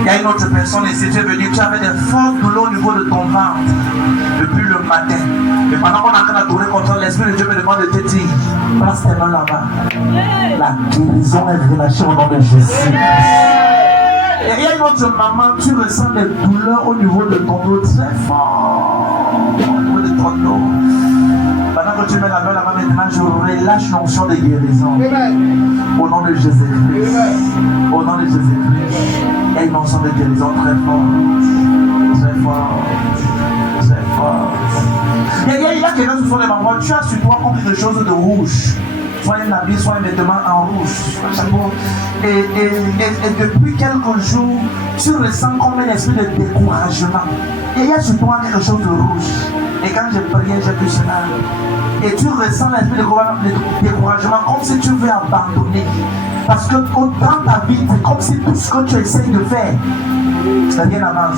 Il y a une autre personne ici, tu es venu, tu avais des fortes douleurs au niveau de ton ventre depuis le matin. Et pendant qu'on est en train de tourner contre l'Esprit de Dieu me demande de te dire, place tes mains là-bas. La guérison est relâchée au nom de Jésus. Et il y a une autre maman, tu ressens des douleurs au niveau de ton dos très fort. Au niveau de ton dos. Pendant que tu mets la main là-bas maintenant, je relâche l'onction de guérison. Au nom de Jésus-Christ. Au nom de Jésus-Christ. Il y a une onction de guérison très forte. Très forte. Très forte. Il y a quelqu'un qui sont les mamans. Tu as sur toi quelque chose de rouge. Soit un habit, soit un vêtement en rouge. Et depuis quelques jours, tu ressens comme un esprit de découragement. Et il y a sur toi quelque chose de rouge. Et quand j'ai prié, j'ai vu cela. Et tu ressens l'esprit de découragement comme si tu veux abandonner. Parce que dans ta vie, c'est comme si tout ce que tu essayes de faire, rien n'avance.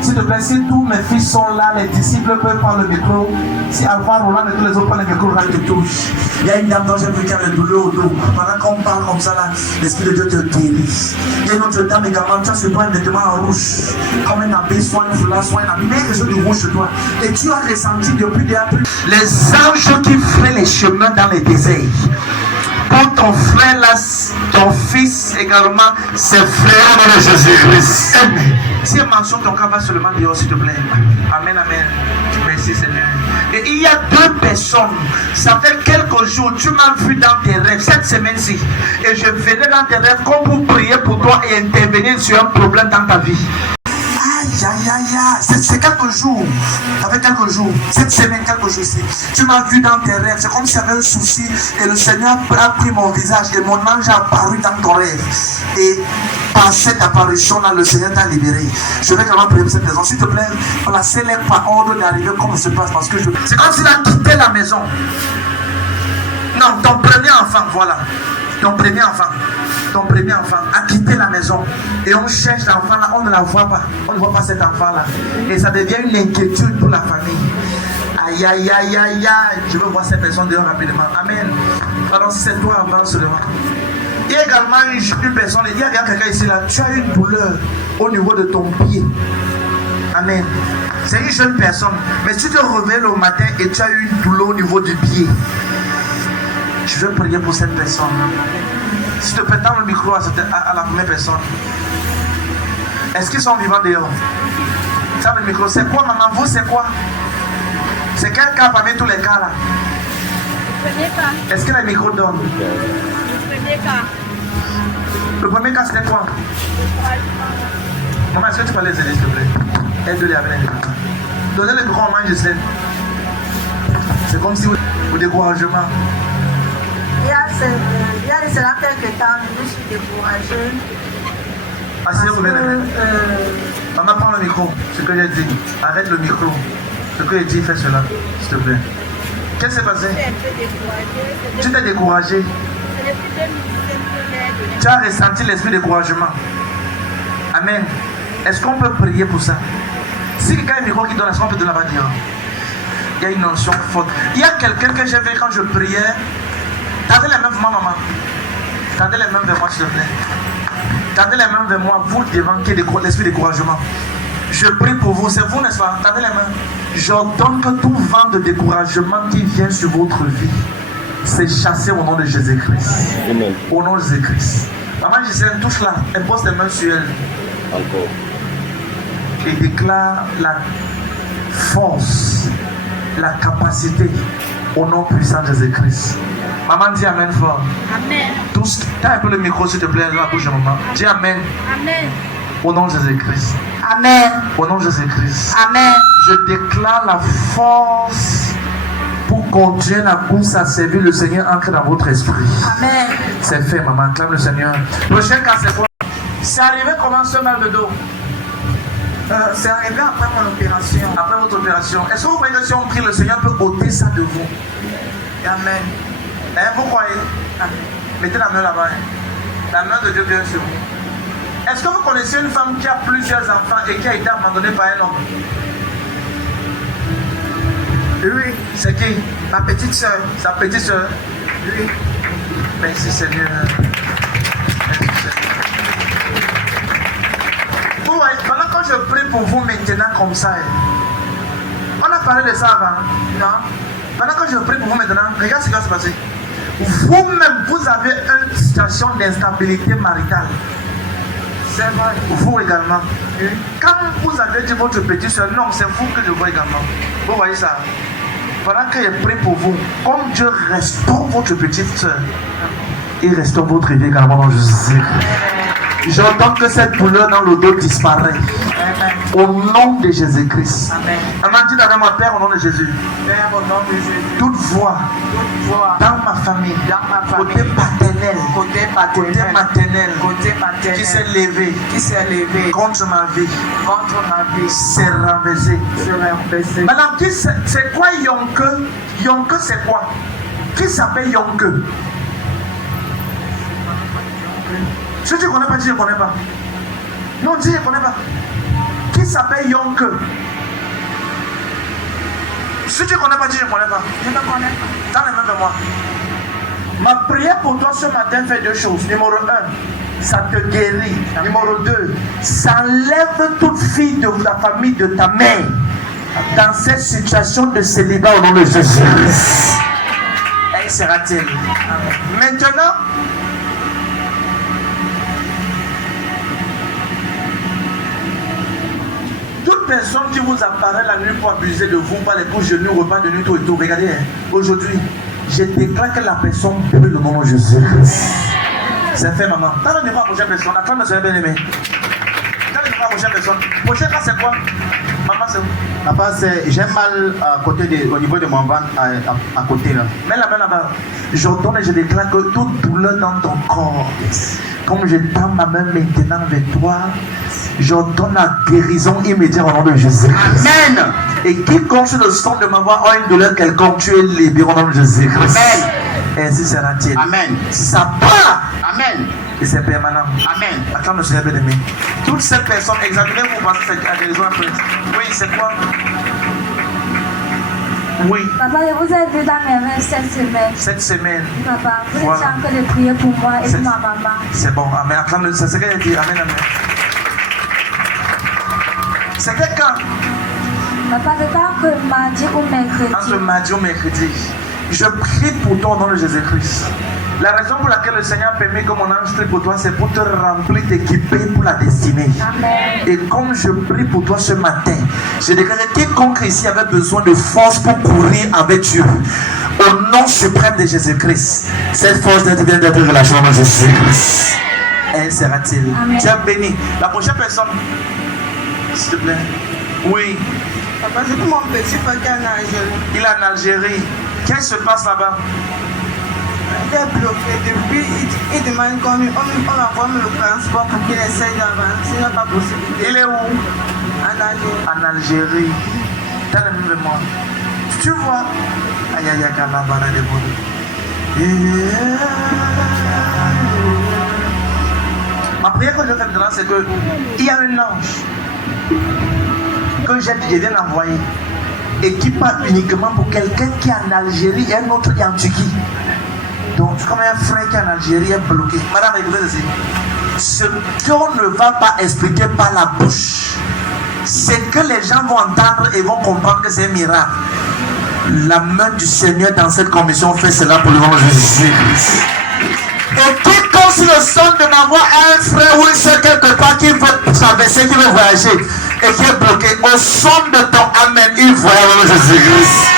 S'il te plaît, si tous mes fils sont là, les disciples peuvent prendre le micro. Si Alpha, Roland et tous les autres prennent le micro, là, ils te touchent. Il y a une dame dont j'ai vu qui a le douleur au dos. Pendant qu'on parle comme ça, là, l'Esprit de Dieu te guérit. Il y a une autre dame également, tu as sur toi un vêtement en rouge. Comme un habit, soit un foulard, soit un habit. Mais il y a quelque chose de rouge sur toi. Et tu as ressenti depuis des années les anges qui feraient les chemins dans les déserts. Pour ton frère là, ton fils également, ses frères de Jésus-Christ. Si elle mentionne ton cas, va seulement dire s'il te plaît. Amen, amen. Merci Seigneur. Et il y a deux personnes, ça fait quelques jours, tu m'as vu dans tes rêves, cette semaine-ci. Et je venais dans tes rêves comme pour prier pour toi et intervenir sur un problème dans ta vie. C'est quelques jours. Avec quelques jours. Cette semaine, quelques jours ici. Tu m'as vu dans tes rêves. C'est comme si j'avais un souci. Et le Seigneur a pris mon visage. Et mon ange a apparu dans ton rêve. Et par cette apparition-là, le Seigneur t'a libéré. Je vais vraiment prier pour cette maison. S'il te plaît, placez-les par ordre d'arriver comme se passe. Parce que c'est comme s'il a quitté la maison. Non, ton premier enfant, voilà. Ton premier enfant a quitté la maison. Et on cherche l'enfant là, on ne la voit pas. On ne voit pas cet enfant là. Et ça devient une inquiétude pour la famille. Aïe, aïe, aïe, aïe, aïe. Je veux voir cette personne dehors rapidement. Amen. Alors si c'est toi, avance seulement. Il y a également une personne, il y a quelqu'un ici là, tu as une douleur au niveau de ton pied. Amen. C'est une jeune personne. Mais si tu te réveilles le matin et tu as une douleur au niveau du pied, je veux prier pour cette personne. S'il te plaît, tends le micro à la première personne. Est-ce qu'ils sont vivants dehors? Tends le micro. C'est quoi, maman? Vous, c'est quoi? C'est quel cas parmi tous les cas là? Le premier cas. Est-ce que le micro donne? Le premier cas. Le premier cas, c'était quoi? Maman, est-ce que tu peux les aider, s'il te plaît? Aide-les avec les micros. Donnez le micro en main, je sais. C'est comme si vous découragement. Il y a cela quelques temps, je suis découragée. Asseyez-vous bien. Maman, prends le micro. Ce que j'ai dit. Arrête le micro. Ce que j'ai dit, fais cela, s'il te plaît. Qu'est-ce qui s'est passé? Tu t'es découragé. Tu as ressenti l'esprit de découragement. Amen. Est-ce qu'on peut prier pour ça? Si quelqu'un a un micro qui donne, est-ce qu'on peut donner la dire? Il y a une notion forte. Il y a quelqu'un que j'ai vu quand je priais. Tendez les mains vers moi, maman. Tendez les mains vers moi, s'il te plaît. Tendez les mains vers moi, vous devant qui est l'esprit de découragement. Je prie pour vous, c'est vous, n'est-ce pas? Tendez les mains. J'ordonne que tout vent de découragement qui vient sur votre vie, c'est chassé au nom de Jésus-Christ. Amen. Au nom de Jésus-Christ. Maman Gisèle, touche là, elle pose tes mains sur elle. Encore. Et déclare la force, la capacité au nom puissant de Jésus-Christ. Maman, dis Amen fort. Amen. Tous, t'as un peu le micro s'il te plaît, dans la bouche de maman. Dis Amen. Amen. Au nom de Jésus-Christ. Amen. Au nom de Jésus-Christ. Amen. Je déclare la force pour continuer la course à servir le Seigneur ancré dans votre esprit. Amen. C'est fait, maman. Clame le Seigneur. Prochain cas, c'est quoi? C'est arrivé comment ce mal de dos? C'est arrivé après mon opération. Après votre opération. Est-ce que vous croyez que si on prie, le Seigneur peut ôter ça de vous? Amen. Hein, vous croyez? Amen. Mettez la main là-bas. La main de Dieu vient sur vous. Est-ce que vous connaissez une femme qui a plusieurs enfants et qui a été abandonnée par un homme? Oui. C'est qui? Ma petite soeur. Sa petite soeur? Oui. Merci Seigneur. Merci Seigneur. Vous voyez, pendant que je prie pour vous maintenant comme ça, on a parlé de ça avant. Non. Pendant que je prie pour vous maintenant, regarde ce qui va se passer. Vous-même, vous avez une situation d'instabilité maritale. C'est vrai. Vous également. Oui. Quand vous avez dit votre petite soeur, non, c'est vous que je vois également. Vous voyez ça? Pendant que je prie pour vous, comme Dieu restaure votre petite soeur, il restaure votre vie également dans Jésus. J'entends que cette douleur dans le dos disparaît. Amen. Au nom de Jésus-Christ. Amen. Maman dit avec mon Père au nom de Jésus. Père, au nom de Jésus. Toute voix Toute voix dans ma famille, dans ma famille, côté paternel, côté côté paternel, maternel, côté maternel, qui s'est levé contre ma vie, c'est renversé. Madame, c'est quoi Yonke? Yonke, c'est quoi? Qui s'appelle Yonke? Si tu ne connais pas, dis je ne connais pas. Non, dis je ne connais pas. Qui s'appelle Yonke? Si tu ne connais pas, dis je ne connais pas. Je ne connais pas. Dans les mains de moi. Ma prière pour toi ce matin fait deux choses. Numéro 1, ça te guérit. Numéro 2, ça enlève toute fille de la famille de ta mère dans cette situation de célibat au nom de Jésus. Elle sera-t-il. Maintenant, toute personne qui vous apparaît la nuit pour abuser de vous, par les coups de genoux, repas de nuit, tout et tout, regardez, aujourd'hui, je déclare que la personne brûle au nom de Jésus. C'est fait, maman. Dans le niveau à la prochaine personne, la femme de bien aimée. la prochaine personne. Prochaine cas, c'est quoi? Maman, c'est où? Papa, j'ai mal au niveau de mon ventre, à côté là. Mets la main là-bas. J'ordonne et je déclare que toute douleur dans ton corps, comme je tends ma main maintenant vers toi, j'ordonne la guérison immédiate au nom de Jésus. Amen. Et quiconque sur le son de ma voix a une douleur quelconque, tu es libéré au nom de Jésus. Amen. Ainsi sera-t-il. Amen. Ça part. Amen. Et c'est permanent. Amen. Acclame le Seigneur bien-aimé. Toutes ces personnes, examinez-vous parce que c'est la guérison après. Oui, c'est quoi? Oui. Papa, je vous ai vu dans mes mains cette semaine. Cette semaine. Papa, vous Voilà. êtes en train de prier pour moi et pour ma maman. C'est bon. Amen. Acclame le Seigneur. C'est ce qu'elle dit. Amen. Amen. C'était quand? Papa, c'est entre mardi ou mercredi. Entre mardi ou mercredi. Je prie pour toi au nom de Jésus-Christ. La raison pour laquelle le Seigneur permet que mon ange prie pour toi, c'est pour te remplir, t'équiper pour la destinée. Amen. Et comme je prie pour toi ce matin, je déclare que quiconque ici avait besoin de force pour courir avec Dieu, au nom suprême de Jésus-Christ, cette force vient d'être relâchée au nom de Jésus-Christ. Elle sera-t-il. Tu es béni. La prochaine personne, s'il te plaît. Oui. Papa, c'est pour mon petit frère qui est en Algérie. Il est en Algérie. Qu'est-ce qui se passe là-bas? Il est bloqué depuis. Il demande qu'on envoie le transport pour qu'il essaye d'avancer. Il n'a pas possible. Il est où? En Algérie. En Algérie. T'as le même de moi. Tu vois? Aïe aïe aïe, Kalabara de Bodo. Ma prière que je fais maintenant, c'est que il y a un ange que je viens d'envoyer et qui parle uniquement pour quelqu'un qui est en Algérie et un autre qui est en Turquie. Donc, comme un frère qui est en Algérie est bloqué. Madame, écoutez ceci. Ce qu'on ne va pas expliquer par la bouche, c'est que les gens vont entendre et vont comprendre que c'est un miracle. La main du Seigneur dans cette commission fait cela pour le nom de Jésus-Christ. Et quiconque sur le son de ma voix a un frère ou une soeur quelque part qui veut traverser, qui veut voyager et qui est bloqué, au son de ton Amen, il voyage au nom de Jésus-Christ.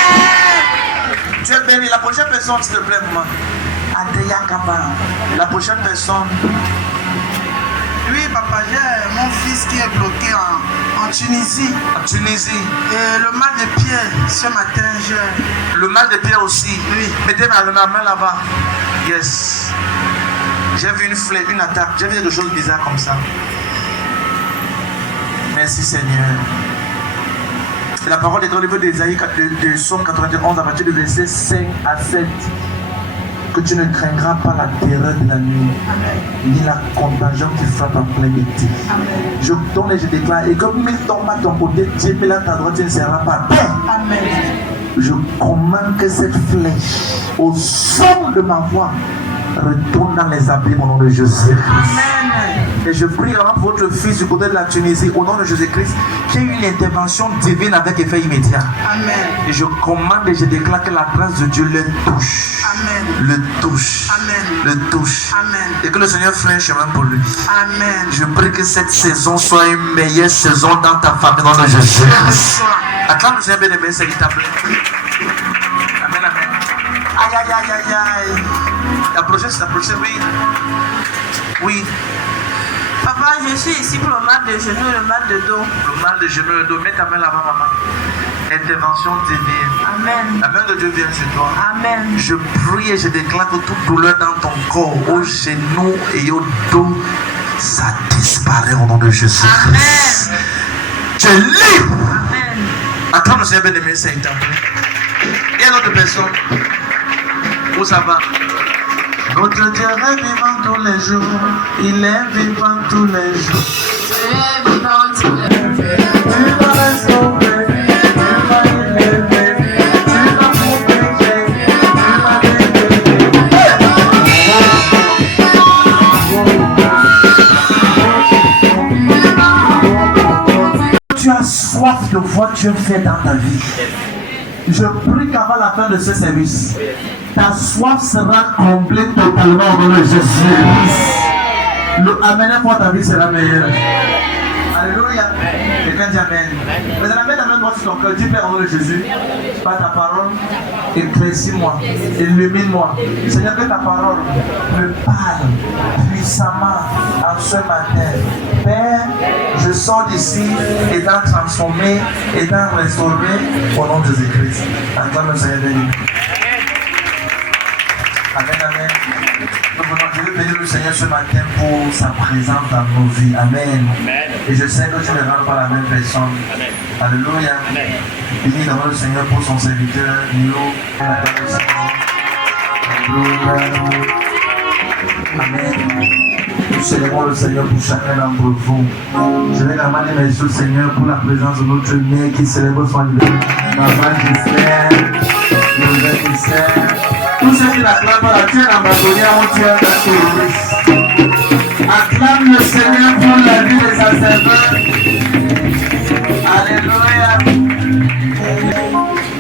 Tu es béni. La prochaine personne, s'il te plaît, moi. Adéa Kaba. La prochaine personne. Oui, papa, j'ai mon fils qui est bloqué en Tunisie. En Tunisie. Et le mal de pied, ce matin, j'ai... Le mal de pied aussi. Oui. Mettez ma main là-bas. Yes. J'ai vu une flèche, une attaque. J'ai vu quelque chose de bizarre comme ça. Merci Seigneur. Et la parole est dans le livre d'Ésaïe, de Somme 91, à partir du verset 5 à 7. Que tu ne craindras pas la terreur de la nuit, ni la contagion qui frappe en plein été. Je tourne et je déclare, et comme il tombe à ton côté, Dieu met à ta droite, tu ne seras pas paix. Amen. Je commande que cette flèche, au son de ma voix, retourne dans les abîmes au nom de Jésus-Christ. Et je prie vraiment pour votre fils du côté de la Tunisie, au nom de Jésus-Christ, qu'il y ait une intervention divine avec effet immédiat. Amen. Et je commande et je déclare que la grâce de Dieu le touche. Amen. Le touche. Amen. Le touche. Amen. Et que le Seigneur fasse un chemin pour lui. Amen. Je prie que cette saison soit une meilleure saison dans ta famille, dans le nom de Jésus-Christ. Acclame le Seigneur bien-aimé, s'il te plaît. Amen, amen. Aïe, aïe, aïe, aïe, aïe. Approchez, oui. Oui. Papa, je suis ici pour le mal de genou et le mal de dos. Le mal de genou et de dos. Mets ta main là-bas, maman. Intervention divine. Amen. La main de Dieu vient sur toi. Amen. Je prie et je déclare que toute douleur dans ton corps, au genou et au dos, ça disparaît au nom de Jésus-Christ. Tu es libre. Amen. Attends, le Seigneur bien-aimé, c'est éteint. Et une autre personne. Où ça va? Notre Dieu est vivant tous les jours. Il est vivant tous les jours. Tu es vivant tous les jours. Tu vas le sauver. Tu vas l'élever. Tu vas protéger. Tu as soif de voir Dieu faire dans ta vie. Je prie qu'avant la fin de ce service, ta soif sera comblée totalement au nom de Jésus. Le Amen pour ta vie sera meilleur. Alléluia. Quelqu'un dit Amen. Mais à la main, droite sur ton cœur, dis Père, au nom de Jésus, par ta parole, éclaircis-moi, illumine-moi. Seigneur, que ta parole me parle puissamment en ce matin. Père, je sors d'ici étant transformé, étant restauré au nom de Jésus-Christ. Acclame le Seigneur béni. Amen, amen. Je veux bénir le Seigneur ce matin pour sa présence dans nos vies. Amen. Et je sais que tu ne rends pas la même personne. Alléluia. Bénis d'abord le Seigneur pour son serviteur, Nilo. Amen. Nous célébrons le Seigneur pour chacun d'entre vous. Je vais également dire merci au Seigneur pour la présence de notre mère qui célèbre son anniversaire. Maman Gisèle, Joseph Gisèle. Tous ceux qui n'acclament pas la tienne Amazonia ont tué un terroriste. Acclame le Seigneur pour la vie de sa servante. Alléluia.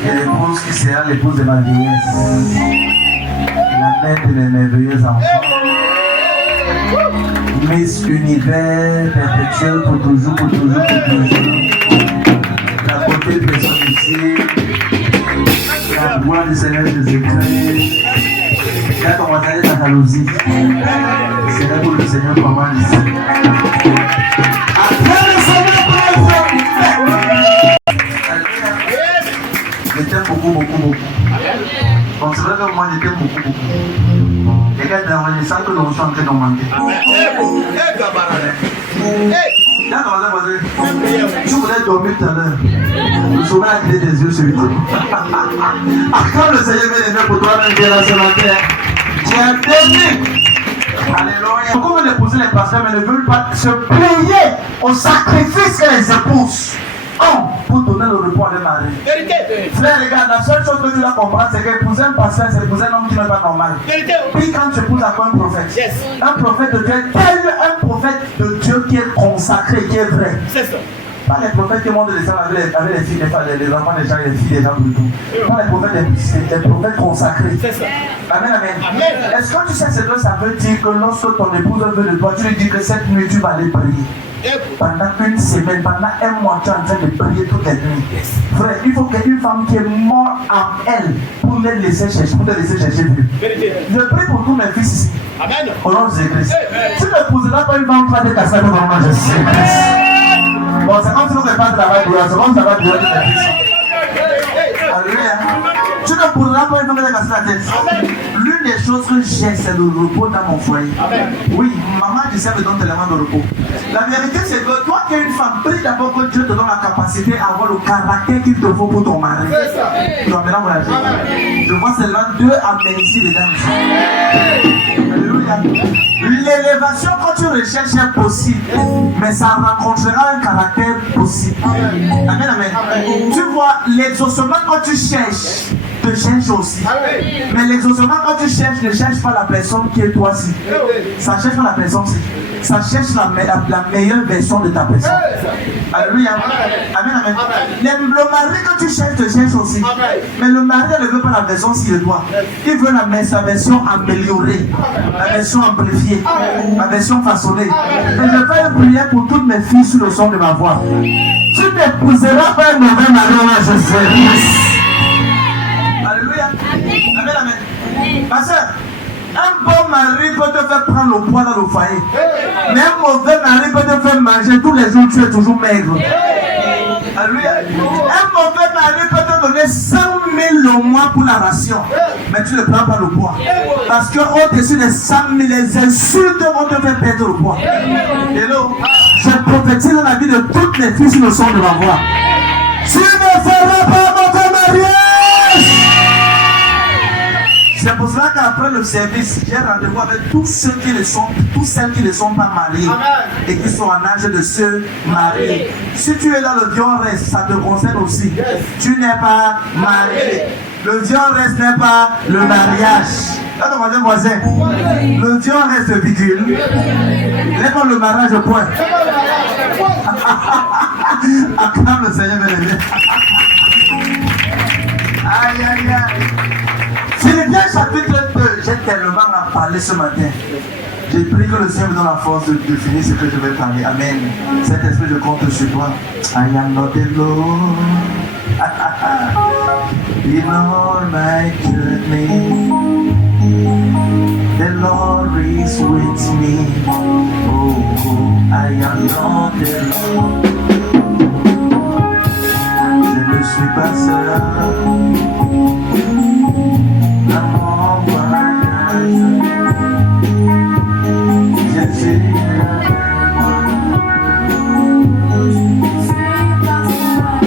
Et l'épouse qui sera l'épouse de ma vieillesse. La mère de mes merveilleux enfants. Miss Univers perpétuel pour toujours, pour toujours, pour toujours. La beauté personnifiée. La gloire du Seigneur Jésus-Christ. Là, on va aller dans la jalousie. C'est là pour le Seigneur pas mal ici. Après le Seigneur, je t'aime beaucoup, beaucoup, beaucoup. Donc c'est vrai que moi je t'aime beaucoup, beaucoup. Les gars, dans les salles que nous sommes en train de manquer. Tu voulais dormir tout à l'heure. Le sommeil a créé des yeux sur lui. Quand le Seigneur vient aimer pour toi-même, viens là ce matin. Tu es béni. Alléluia. Beaucoup veulent épouser les pasteurs, mais ne veulent pas se plier au sacrifice que les épouses ont pour donner le repos à leur mari. Frère, regarde, la seule chose que tu dois comprendre, c'est qu'épouser un pasteur, c'est épouser un homme qui n'est pas normal. Puis quand tu épouses un prophète, un prophète de Dieu, tel un prophète de Dieu qui est consacré, qui est vrai. Pas les prophètes qui montent les gens avec les filles, les enfants des gens, les filles des gens, tout. Pas les prophètes, les prophètes consacrés. Amen, amen. Est-ce que tu sais ce que ça veut dire que lorsque ton épouse veut de toi, tu lui dis que cette nuit tu vas aller prier? Pendant une semaine, pendant un mois, tu es en train de prier toutes les nuits. Frère, il faut qu'une femme qui est morte en elle pour te laisser chercher, Dieu. Je prie pour tous mes fils ici. Amen. Au nom de Jésus-Christ. Tu ne poseras pas une femme qui va te casser devant moi, je sais. Bon, c'est comme si vous n'avez pas de travail pour c'est comme ça va durer de mes fils. Alléluia. Tu ne pourras pas une femme qui va te casser la tête. L'une des choses que j'ai, c'est le repos dans mon foyer. Oui, maman, je sais me donne tellement de repos. La vérité, c'est que toi qui es une femme, prie d'abord que Dieu te donne la capacité à avoir le caractère qu'il te faut pour ton mari. Tu vas maintenant voyager. Je vois seulement deux amis ici dedans. Alléluia. L'élévation, quand tu recherches, est possible, mais ça rencontrera un caractère possible. Amen, amen. Tu vois, l'exaucement, quand tu cherches, te cherche aussi. Mais l'exaucement, quand tu cherches, ne cherche pas la personne qui est toi-ci. Ça cherche pas la personne-ci. Ça cherche la meilleure version de ta personne. Alléluia. Amen, amen. Le mari que tu cherches, te cherche aussi. Mais le mari ne veut pas la version-ci de toi. Il veut sa version améliorée, la version amplifiée, la version façonnée. Et je fais une prière pour toutes mes filles sur le son de ma voix. Tu n'épouseras pas un mauvais mari en Jésus-Christ. Alléluia. Amen, amen. Ma soeur, un bon mari peut te faire prendre le poids dans le foyer. Mais un mauvais mari peut te faire manger tous les jours, tu es toujours maigre. Alléluia. Un mauvais mari peut te donner 100 000 le mois pour la ration. Mais tu ne prends pas le poids. Parce qu'au-dessus des 100 000, les insultes vont te faire perdre le poids. Hello. Je prophétise dans la vie de toutes les filles sur le son de ma voix. Tu ne feras pas mon mariage. C'est pour cela qu'après le service, j'ai rendez-vous avec tous ceux qui ne sont, tous celles qui ne sont pas mariées et qui sont en âge de se marier. Si tu es dans le vieux reste, ça te concerne aussi. Tu n'es pas marié. Le vieux reste n'est pas le mariage. Là, ton voisin, le vieux reste virgule. N'est pas le mariage point. Acclame le Seigneur, bien aimé. Aïe, aïe, aïe. Philippiens chapitre 2, j'ai tellement à parler ce matin. J'ai prié que le Seigneur me donne la force de finir ce que je vais parler. Amen. Cet esprit, je compte sur toi. I am not alone. In all my journey, the Lord is with me. Oh, I am not alone. Je ne suis pas seul. Dans mon voyage, Jésus.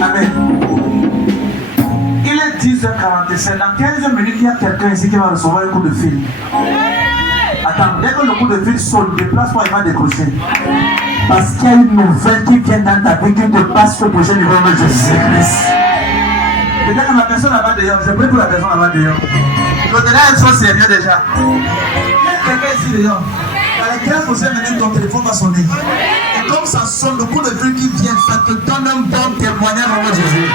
Amen. Il est 10h47. Dans 15 minutes, il y a quelqu'un ici qui va recevoir un coup de fil. Attends, dès que le coup de fil sonne, déplace-toi, il va décrocher. Parce qu'il y a une nouvelle qui vient dans ta vie qui te passe au prochain niveau de Jésus-Christ. Peut-être que la personne là-bas dehors, je prie pour la personne là-bas dehors. L'au-delà, elle soit sérieux déjà. Il y a quelqu'un ici dehors. À la 15 minute, ton téléphone va sonner. Et comme ça sonne, le coup de fil qui vient, ça te donne un bon témoignage en Jésus.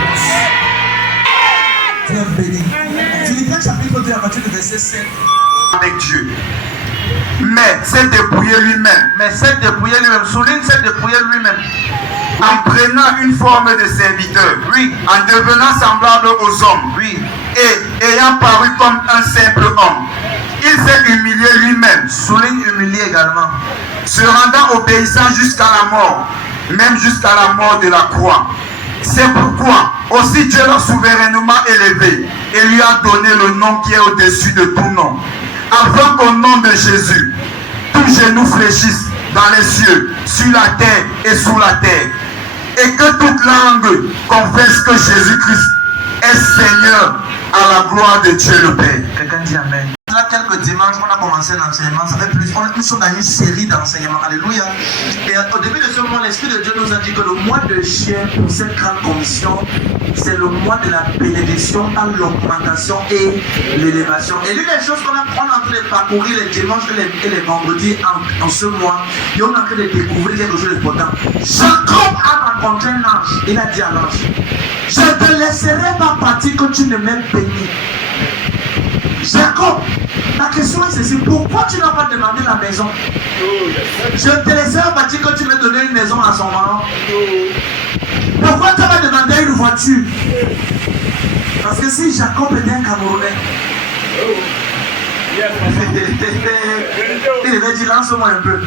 Tu es béni. Philippiens chapitre 2, à partir du verset 7. Avec Dieu. Mais s'est dépouillé lui-même. Mais s'est dépouillé lui-même. Souligne s'est dépouillé lui-même. En prenant une forme de serviteur. Oui. En devenant semblable aux hommes. Oui. Et ayant paru comme un simple homme. Il s'est humilié lui-même. Souligne humilié également. Se rendant obéissant jusqu'à la mort. Même jusqu'à la mort de la croix. C'est pourquoi aussi Dieu l'a souverainement élevé et lui a donné le nom qui est au-dessus de tout nom. Afin qu'au nom de Jésus, tout genou fléchisse dans les cieux, sur la terre et sous la terre. Et que toute langue confesse que Jésus-Christ est Seigneur à la gloire de Dieu le Père. Quelqu'un dit Amen. Là, quelques dimanches, on a commencé l'enseignement. Ça fait plus. Nous sommes dans une série d'enseignements. Alléluia. Et au début de ce mois, l'Esprit de Dieu nous a dit que le mois de juin pour cette grande commission, c'est le mois de la bénédiction dans l'augmentation et l'élévation. Et l'une des choses qu'on est en train de parcourir les dimanches et les vendredis en ce mois, et on est en train de découvrir quelque chose d'important. Jacob a rencontré un ange. Il a dit à l'ange, je ne te laisserai pas partir que tu ne m'aies béni. Jacob, la question est ceci, pourquoi tu n'as pas demandé la maison? Je te laisserai pas dire que tu m'as donné une maison à son maman. Pourquoi tu m'as demandé une voiture? Parce que si Jacob était un Camerounais, il devait dire lance-moi un peu.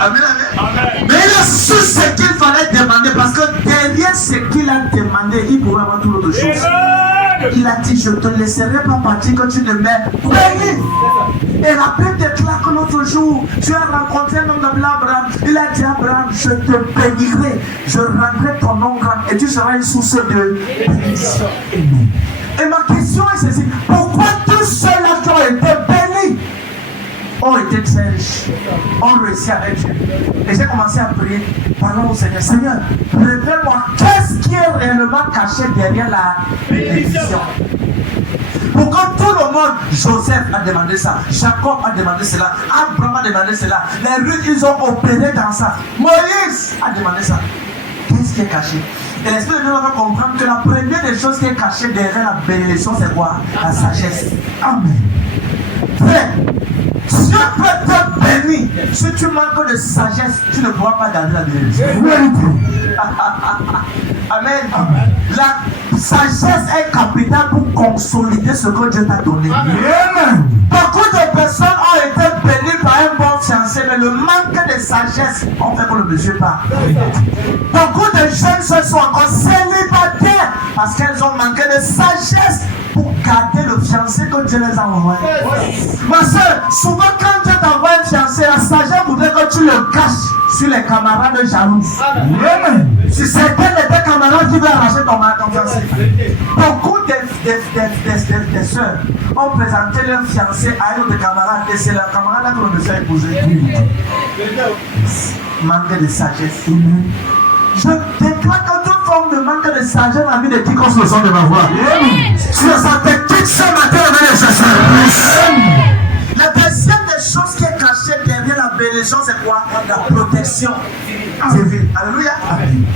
Amen, amen. Mais il a su ce qu'il fallait demander parce que derrière ce qu'il a demandé, il pouvait avoir tout autre chose. Il a dit, je ne te laisserai pas partir que tu ne m'aies béni. Et la Bible déclare que l'autre jour, tu as rencontré un homme de Abraham. Il a dit à Abraham, je te bénirai, je rendrai ton nom grand et tu seras une source de bénédiction. Et ma question est ceci, pourquoi tous ceux-là qui ont été bénis ont été très riches, ont réussi avec Dieu? Et j'ai commencé à prier, parlons au Seigneur. Seigneur, révèle-moi qu'est-ce qui est réellement caché derrière la bénédiction. Pourquoi tout le monde, Joseph a demandé ça, Jacob a demandé cela, Abraham a demandé cela, les riches ils ont opéré dans ça, Moïse a demandé ça. Qu'est-ce qui est caché? Et l'Esprit de Dieu va comprendre que la première des choses qui est cachée derrière la bénédiction, c'est quoi? La sagesse. Amen. Frère, Dieu peut te bénir. Si tu manques de sagesse, tu ne pourras pas garder la bénédiction. Amen. La sagesse est capitale pour consolider ce que Dieu t'a donné. Amen. Beaucoup de personnes ont été bénies par un bon fiancé, mais le manque de sagesse ont fait que le monsieur part. Beaucoup de jeunes se sont encore célibataires parce qu'elles ont manqué de sagesse pour garder le fiancé que Dieu les a envoyés. Ma soeur, souvent quand Dieu t'envoie un fiancé, la sagesse voudrait que tu le caches sur les camarades jaloux. Si certains de tes camarades qui veulent arracher ton fiancé. Beaucoup de soeurs ont présenté leur fiancé à un autre camarade et c'est leur camarade que le monsieur a épousé. Manque de sagesse. Je déclare que toute forme de manque de sagesse dans la vie de quiconque le son de ma voix. Tu as senti toute ce matin avec les chercheurs. La deuxième des choses qui est cachée derrière la bénédiction, c'est quoi? La protection. divine. Alléluia.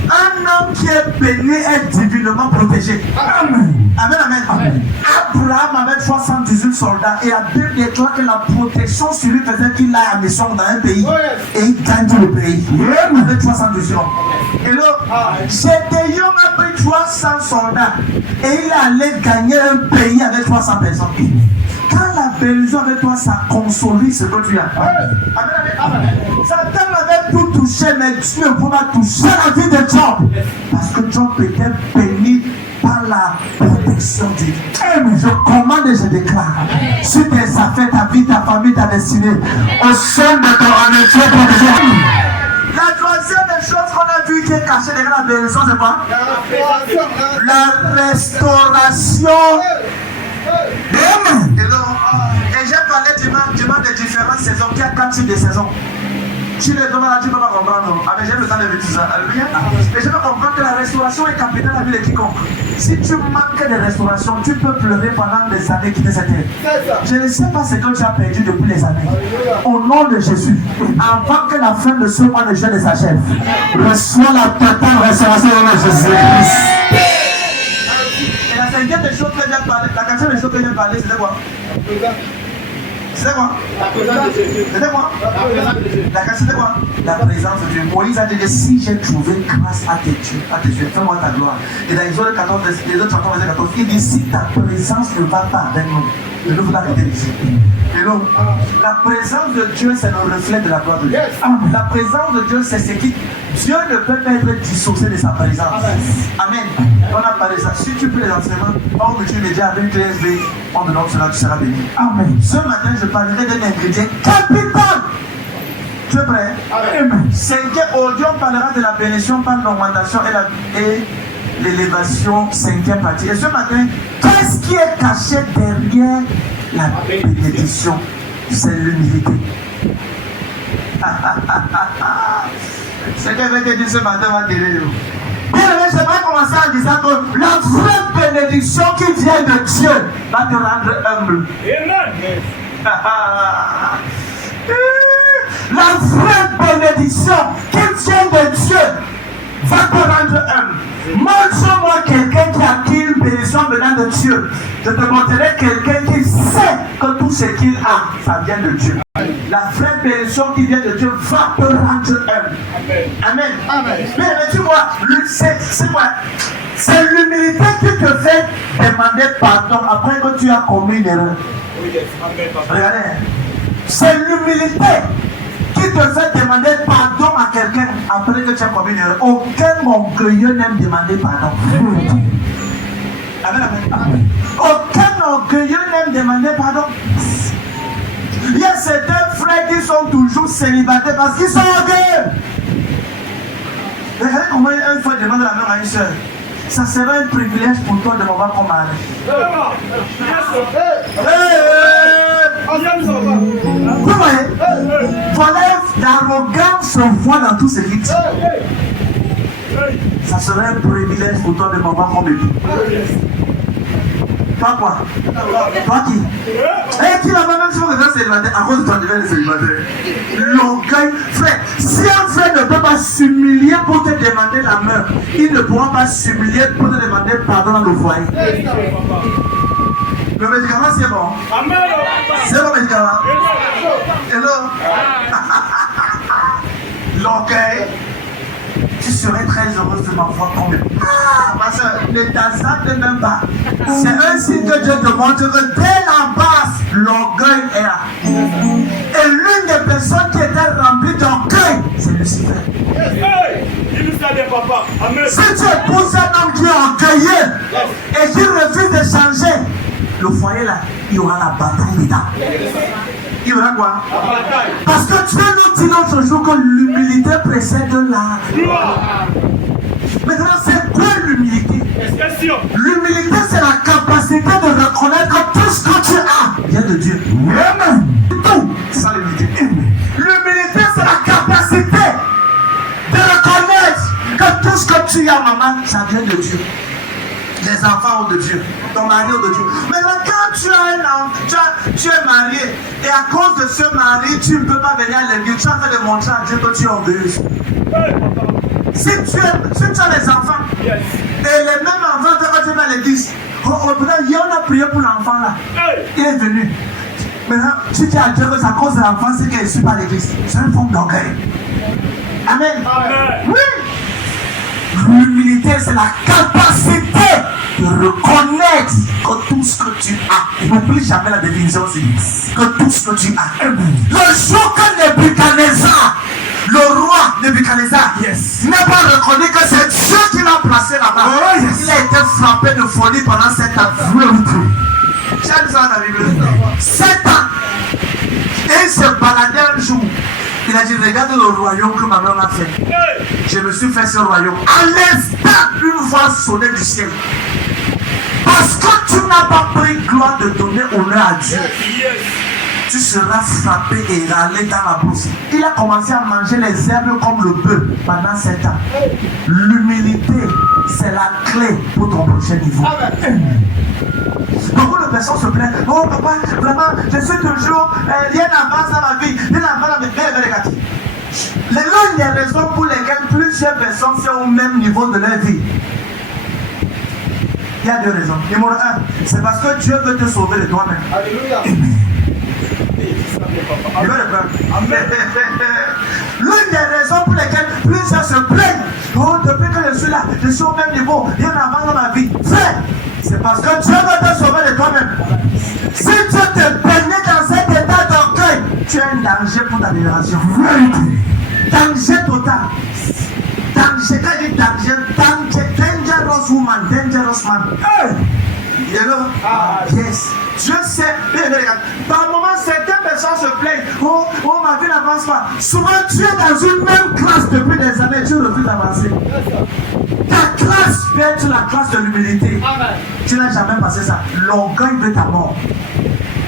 Un homme qui est béni est divinement protégé. Amen. Amen. Abraham avait 318 soldats et la Bible déclare que la protection sur lui faisait qu'il aille à mission dans un pays et il gagne le pays. Avec 318 hommes. Et là, Gédéon a pris 300 soldats et il allait gagner un pays avec 300 personnes. Quand la bénédiction avec toi, ça consolide ce que tu as. Amen. Satan avait tout touché, mais Dieu ne pouvait pas toucher la vie de Job. Parce que Job était béni par la protection divine. Je commande et je déclare sur tes affaires, ta vie, ta famille, ta destinée, au sein de ton année, tu es protégé. La troisième des choses qu'on a vu qui est cachée derrière la bénédiction, c'est quoi? La restauration. Et j'ai parlé dimanche de différentes saisons, qui a 4 types de saisons. Si les demandes là, tu ne peux pas comprendre. Ah, mais j'ai le temps de dire ça. Alléluia. Et je veux comprendre que la restauration est capitale à la vie de quiconque. Si tu manques de restauration, tu peux pleurer pendant des années quitter cette terre. Je ne sais pas ce que tu as perdu depuis les années. Au nom de Jésus, avant que la fin de ce mois de jeûne ne s'achève, reçois la totale restauration au nom de Jésus-Christ. Et la cinquième des choses que j'ai parlé, la quatrième des choses que j'ai parlé, c'était quoi? C'était quoi? C'était quoi? C'était quoi? La présence de Dieu. Moïse a dit que si j'ai trouvé grâce à tes yeux, fais-moi ta gloire. Et dans Exode 14, les autres chansons, verset 14, il dit si ta présence ne va pas avec nous, il ne faut pas arrêter ici. Et donc, la présence de Dieu, c'est le reflet de la gloire de Dieu. La présence de Dieu, c'est ce qui. Dieu ne peut pas être dissocié de sa présence. Amen. On a parlé de ça. Si tu peux les enseignements, on me dit déjà avec TSB, on te donne cela, tu seras béni. Amen. Ce matin, je parlerai d'un ingrédient capital. Tu es prêt? Amen. Cinquième audio, on parlera de la bénédiction par l'augmentation et l'élévation, cinquième partie. Et ce matin, qu'est-ce qui est caché derrière la bénédiction? C'est l'humilité. Ce que je vais te dire ce matin va t'aider. Bien aimé, j'aimerais commencer en disant que la vraie bénédiction qui vient de Dieu va te rendre humble. Amen. La vraie bénédiction qui vient de Dieu va te rendre humble. Montre-moi quelqu'un qui a acquis une bénédiction venant de Dieu. Je te montrerai quelqu'un qui sait que tout ce qu'il a, ça vient de Dieu. La vraie bénédiction qui vient de Dieu va te rendre humble. Amen. Amen. Mais tu vois, c'est quoi? C'est l'humilité qui te fait demander pardon après que tu as commis une erreur. Regardez. C'est l'humilité qui te fait demander pardon à quelqu'un après que tu as commis une erreur. Aucun orgueilleux n'aime demander pardon. Amen, amen. Aucun orgueilleux n'aime demander pardon. Il y a certains frères qui sont toujours célibataires parce qu'ils sont orgueilleux. Regardez comment un frère demande la main à une soeur. Ça sera un privilège pour toi de m'avoir comme mari. Vous voyez? Voilà, l'arrogance se voit dans tous ces rites. Ça serait un privilège pour toi de m'avoir comme époux. Toi quoi? Toi qui? Et qui n'a pas même si vous devez célibataire à cause de toi devais être célibataire? L'orgueil, frère, si un frère ne peut pas s'humilier pour te demander la main, il ne pourra pas s'humilier pour te demander pardon dans le foyer. Le médicament c'est bon? C'est bon médicament? Hello? L'orgueil. Tu serais très heureuse de m'avoir comme époux. Ma soeur, ne t'assate même pas. C'est un signe que Dieu te montre que dès la base, l'orgueil est là. Et l'une des personnes qui était remplie d'orgueil, c'est Lucifer. Si tu épouses un homme qui est orgueilleux et qui refuse de changer, le foyer là, il y aura la bataille dedans. Il y aura quoi? Parce que Dieu nous dit l'autre jour que l'humilité précède la gloire. Maintenant, c'est quoi l'humilité? L'humilité, c'est la capacité de reconnaître que tout ce que tu as vient de Dieu. Amen. Tout, c'est ça l'humilité. L'humilité, c'est la capacité de reconnaître que tout ce que tu as, maman, ça vient de Dieu. Les enfants ont de Dieu. Ton mari est de Dieu. Maintenant, quand tu as un enfant, tu es marié, et à cause de ce mari, tu ne peux pas venir à l'église, tu as fait démontrer à Dieu que tu es orgueilleuse. Si tu as des enfants, et les mêmes enfants, quand tu vas à l'église, on a prié pour l'enfant là. Il est venu. Maintenant, tu dis à Dieu que c'est à cause de l'enfant, c'est qu'il ne suit pas l'église. C'est une forme d'orgueil. Amen. Oui. L'humilité, c'est la capacité de reconnaître que tout ce que tu as, n'oublie jamais la définition aussi, que tout ce que tu as. Le jour que Nebuchadnezzar, le roi Nebuchadnezzar, n'a pas reconnu que c'est Dieu qui l'a placé là-bas, il a été frappé de folie pendant 7 ans. J'ai dit ça dans la Bible. 7 ans. Et il se baladait un jour. Il a dit, regarde le royaume que ma mère m'a fait. Je me suis fait ce royaume. À l'instant, une voix sonnait du ciel. Parce que tu n'as pas pris gloire de donner honneur à Dieu. Tu seras frappé et râlé dans la brousse. Il a commencé à manger les herbes comme le bœuf pendant 7 ans. L'humilité, c'est la clé pour ton prochain niveau. Beaucoup de personnes se plaignent. Oh papa, vraiment, je suis toujours rien n'avance dans ma vie. Rien n'avance dans mes vie. L'une des raisons pour lesquelles plusieurs personnes sont au même niveau de leur vie. Il y a 2 raisons. Numéro 1, c'est parce que Dieu veut te sauver de toi-même. Alléluia. L'une des raisons pour lesquelles plusieurs se plaignent. Oh, depuis que je suis là, je suis au même niveau, rien n'avance dans ma vie. C'est parce que Dieu veut te sauver de toi-même. Si Dieu te permet dans cet état d'orgueil, tu es un danger pour ta génération. Danger total. Danger, quand je dis danger, dangerous woman, dangerous man. You know? Yes. Dieu sait. Par moment, certaines personnes se plaignent. Oh, ma vie n'avance pas. Souvent, tu es dans une même classe depuis des années, tu refuses d'avancer. Ta classe peut être la classe de l'humilité. Tu n'as jamais passé ça. L'orgueil veut ta mort.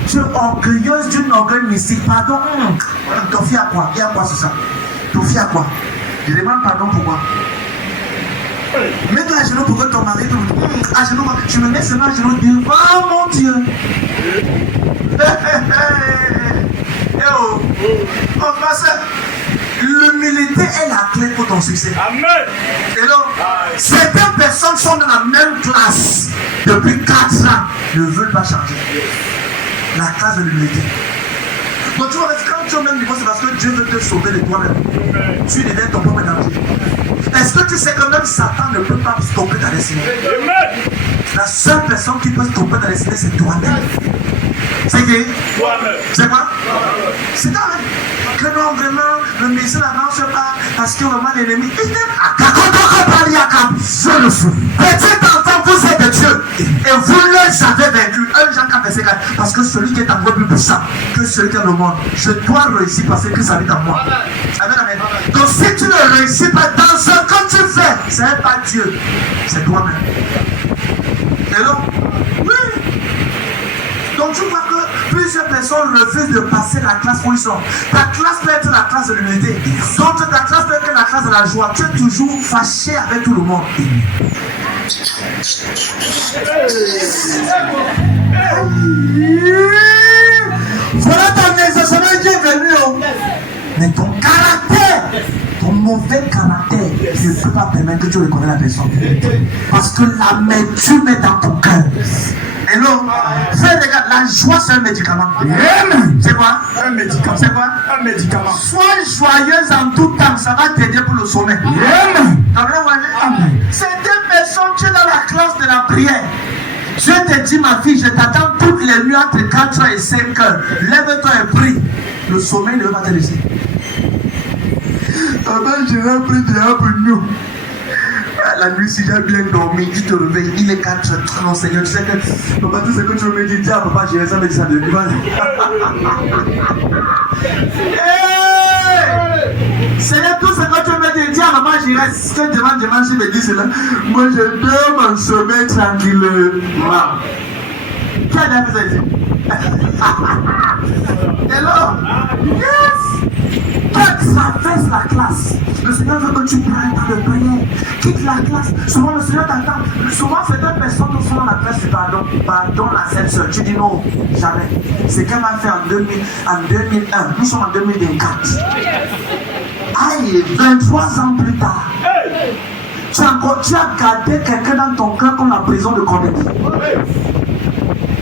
Tu es orgueilleuse d'une orgueil mystique. Pardon. T'en fies à quoi? Il y a quoi sur ça? T'en fies à quoi? Je demande pardon pourquoi? Mets-toi à genoux pour que ton mari te à genoux. Je me mets seulement à genoux devant mon Dieu. Oh, pasteur, l'humilité est la clé pour ton succès. Amen. Et donc, certaines personnes sont dans la même classe depuis 4 ans, ne veulent pas changer. La classe de l'humilité. Donc tu vois, quand tu es au même niveau, c'est parce que Dieu veut te sauver de toi-même. Tu deviens ton propre danger. Est-ce que tu sais que même Satan ne peut pas stopper ta destinée? La seule personne qui peut stopper ta destinée, c'est toi-même. C'est qui? Toi-même. C'est quoi? C'est toi-même. Que non, vraiment, le ministère n'avance pas parce que vraiment l'ennemi. Je le fous. Petit enfant, vous êtes de Dieu et vous les avez vaincus. 1 Jean 4, verset 4. Parce que celui qui est en moi est plus puissant que celui qui est dans le monde. Je dois réussir parce que ça vit en moi. Amen, amen. Donc si tu ne réussis pas dans ce que tu fais, ce n'est pas Dieu, c'est toi-même. Et donc, oui. Donc tu vois que plusieurs personnes refusent de passer la classe où ils sont. Ta classe peut être la classe de l'humilité. Donc ta classe peut être la classe de la joie. Tu es toujours fâché avec tout le monde. Voilà ton exercice qui est venu. Mais ton caractère, ton mauvais caractère ne peut pas permettre que tu reconnaisses la personne. Parce que l'amertume est dans ton cœur. Et non, regarde, la joie c'est un médicament. C'est quoi? Un médicament. C'est quoi? Un médicament. Sois joyeuse en tout temps, ça va t'aider pour le sommeil. Certaines personnes, tu es dans la classe de la prière. Je te dis, ma fille, je t'attends toutes les nuits entre 4 et 5 heures. Lève-toi et prie. Le sommeil ne va pas te laisser. Je vais prier pour nous. La nuit, si j'ai bien dormi, tu te réveilles, il est 4 heures. Non, Seigneur, tu sais que papa, tout ce que tu me dis, dis à papa, j'ai raison, mais ça de lui. Seigneur, tout ce que tu me dis, dis à maman, j'irai. Ce que demande, je me dis cela. Moi, je dors mon sommeil tranquillement. Qui a déjà fait ça ici? Hello? Yes! Toi, traverse la classe. Le Seigneur veut que tu prennes un temps de prière. Quitte la classe. Souvent, le Seigneur t'attend. Souvent, certaines personnes sont dans la classe du pardon. Pardonne à cette soeur. Tu dis non, jamais. C'est qu'elle m'a fait en 2001. Nous sommes en 2024. Aïe, 23 ans plus tard. Tu as gardé quelqu'un dans ton cœur comme la prison de Cornélie.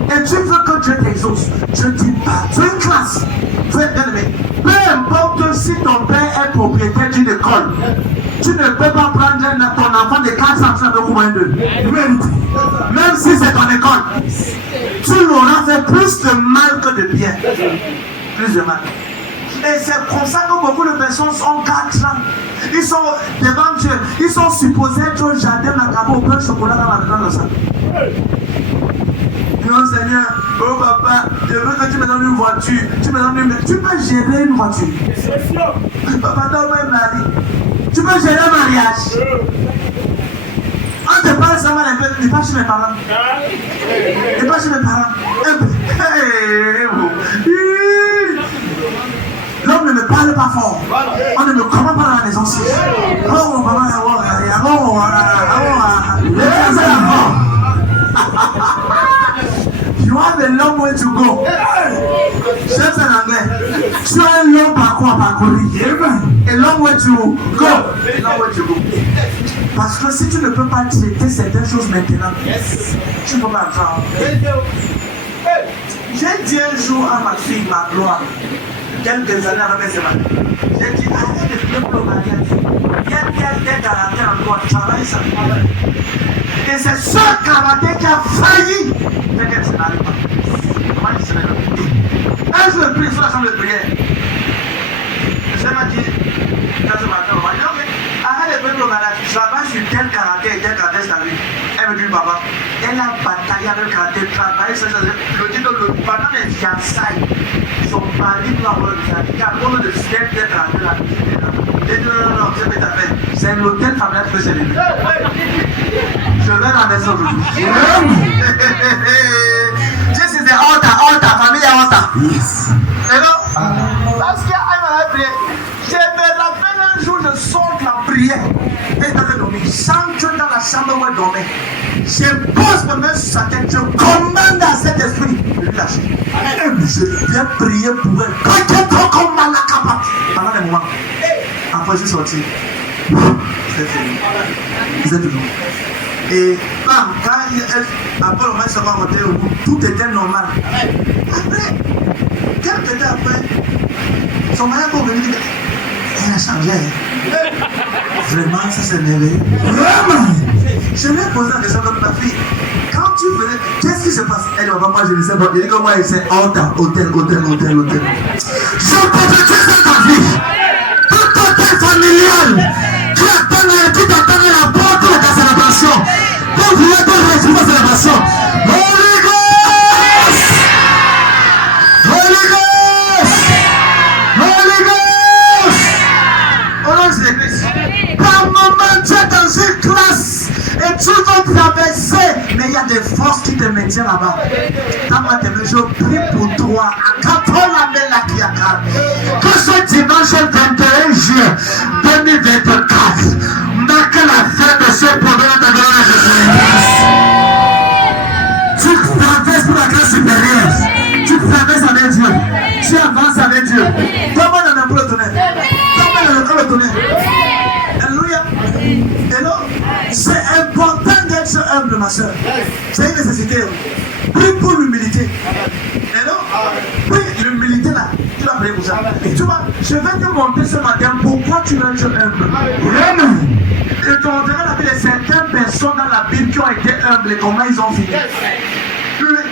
Et tu veux que Dieu t'exauce. Je dis pas. Tu es une classe. Tu es bien aimé. Peu importe si ton père est propriétaire d'une école, tu ne peux pas prendre ton enfant de 4 ans de moins d'eux. Même si c'est ton école, tu l'auras fait plus de mal que de bien. Plus de mal. Et c'est comme ça que beaucoup de personnes ont 4 ans. Ils sont devant Dieu. Ils sont supposés être au jardin Macabo au pain de chocolat dans le sac. Non Seigneur, oh papa, je veux que tu me donnes une voiture. Tu peux gérer une voiture. Papa, donne-moi un mari. Tu peux gérer un mariage. On te parle ça mal un peu. N'es pas chez mes parents. N'es pas chez mes parents. L'homme ne me parle pas fort. On ne me comprend pas dans la maison. Oh, maman, you have a long way to go. Chef en anglais. Tu as un long parcours à parcourir. A long way to go. A long way to go. Parce que si tu ne peux pas traiter certaines choses maintenant, tu ne peux pas entendre. J'ai dit un jour à ma fille, ma gloire, quelques années avant mes semaines, j'ai dit arrête de faire pour le mariage. Il y a des caractères en toi, travaille ça. Et c'est ce caractère qui a failli faire qu'elle se n'arrive pas. Comment il se met là? Un jour de prière sur la chambre de prière. Le Seigneur m'a dit, quand ce matin, on m'a dit, ok, arrête de faire le mariage. Je travaille sur tel caractère et tel caractère de ta vie. Elle me dit, papa, elle a bataillé avec le caractère, travaillé sur ça. Le dit que pendant les fiançailles, son mari doit avoir le caractère. Car on de tel caractère là. Et non, c'est l'hôtel familial que c'est l'élu. Je vais à la maison aujourd'hui. Dieu c'est altar, famille à altar. Yes. Et non, parce qu'il y a un prière. Je me rappelle un jour, je sors de la prière. Et je dormir. J'entre dans la chambre où elle dormait. Je pose ma main sur sa tête. Je commande à cet esprit de lui lâcher. Je viens prier pour elle. Pendant des moments. Après, je suis sorti. C'est fini. Vous êtes toujours. Et bam, après le match, ça va monter au bout. Tout était normal. Après, quelques temps après, son mari est venu dire elle a changé. Vraiment, ça s'est énervé. Vraiment. Je lui ai posé la question comme ma fille. Quand tu venais, qu'est-ce qui se passe? Elle dit, moi, je ne sais pas. Il dit que moi, c'est hôtel. Je peux te dire ta vie. Tout hôtel familial. Tu attends la porte de ta célébration. Pour vouloir te retrouver la célébration. Holy Ghost! Holy Ghost! Holy Ghost! On lance l'église. Par moment, tu es dans une classe et tu vas traverser, mais il y a des forces qui te maintiennent là-bas. Je prie pour toi. Que ce dimanche 21 juin 2024 marque la fin de ce programme de gloire de Jésus. Tu traverses pour la classe supérieure. Tu traverses avec Dieu. Tu avances avec Dieu. Comment on a pour le tonnerre? Comment on a le tonnerre? Alléluia. Et non, c'est important d'être humble, ma soeur. C'est une nécessité. Prie pour l'humilité. Et non, prie l'humilité là. Tu vas prier pour ça. Et tu vois, je vais te montrer ce matin pourquoi tu veux être humble. Je te montrerai la vie de certaines personnes dans la Bible qui ont été humbles et comment ils ont fini.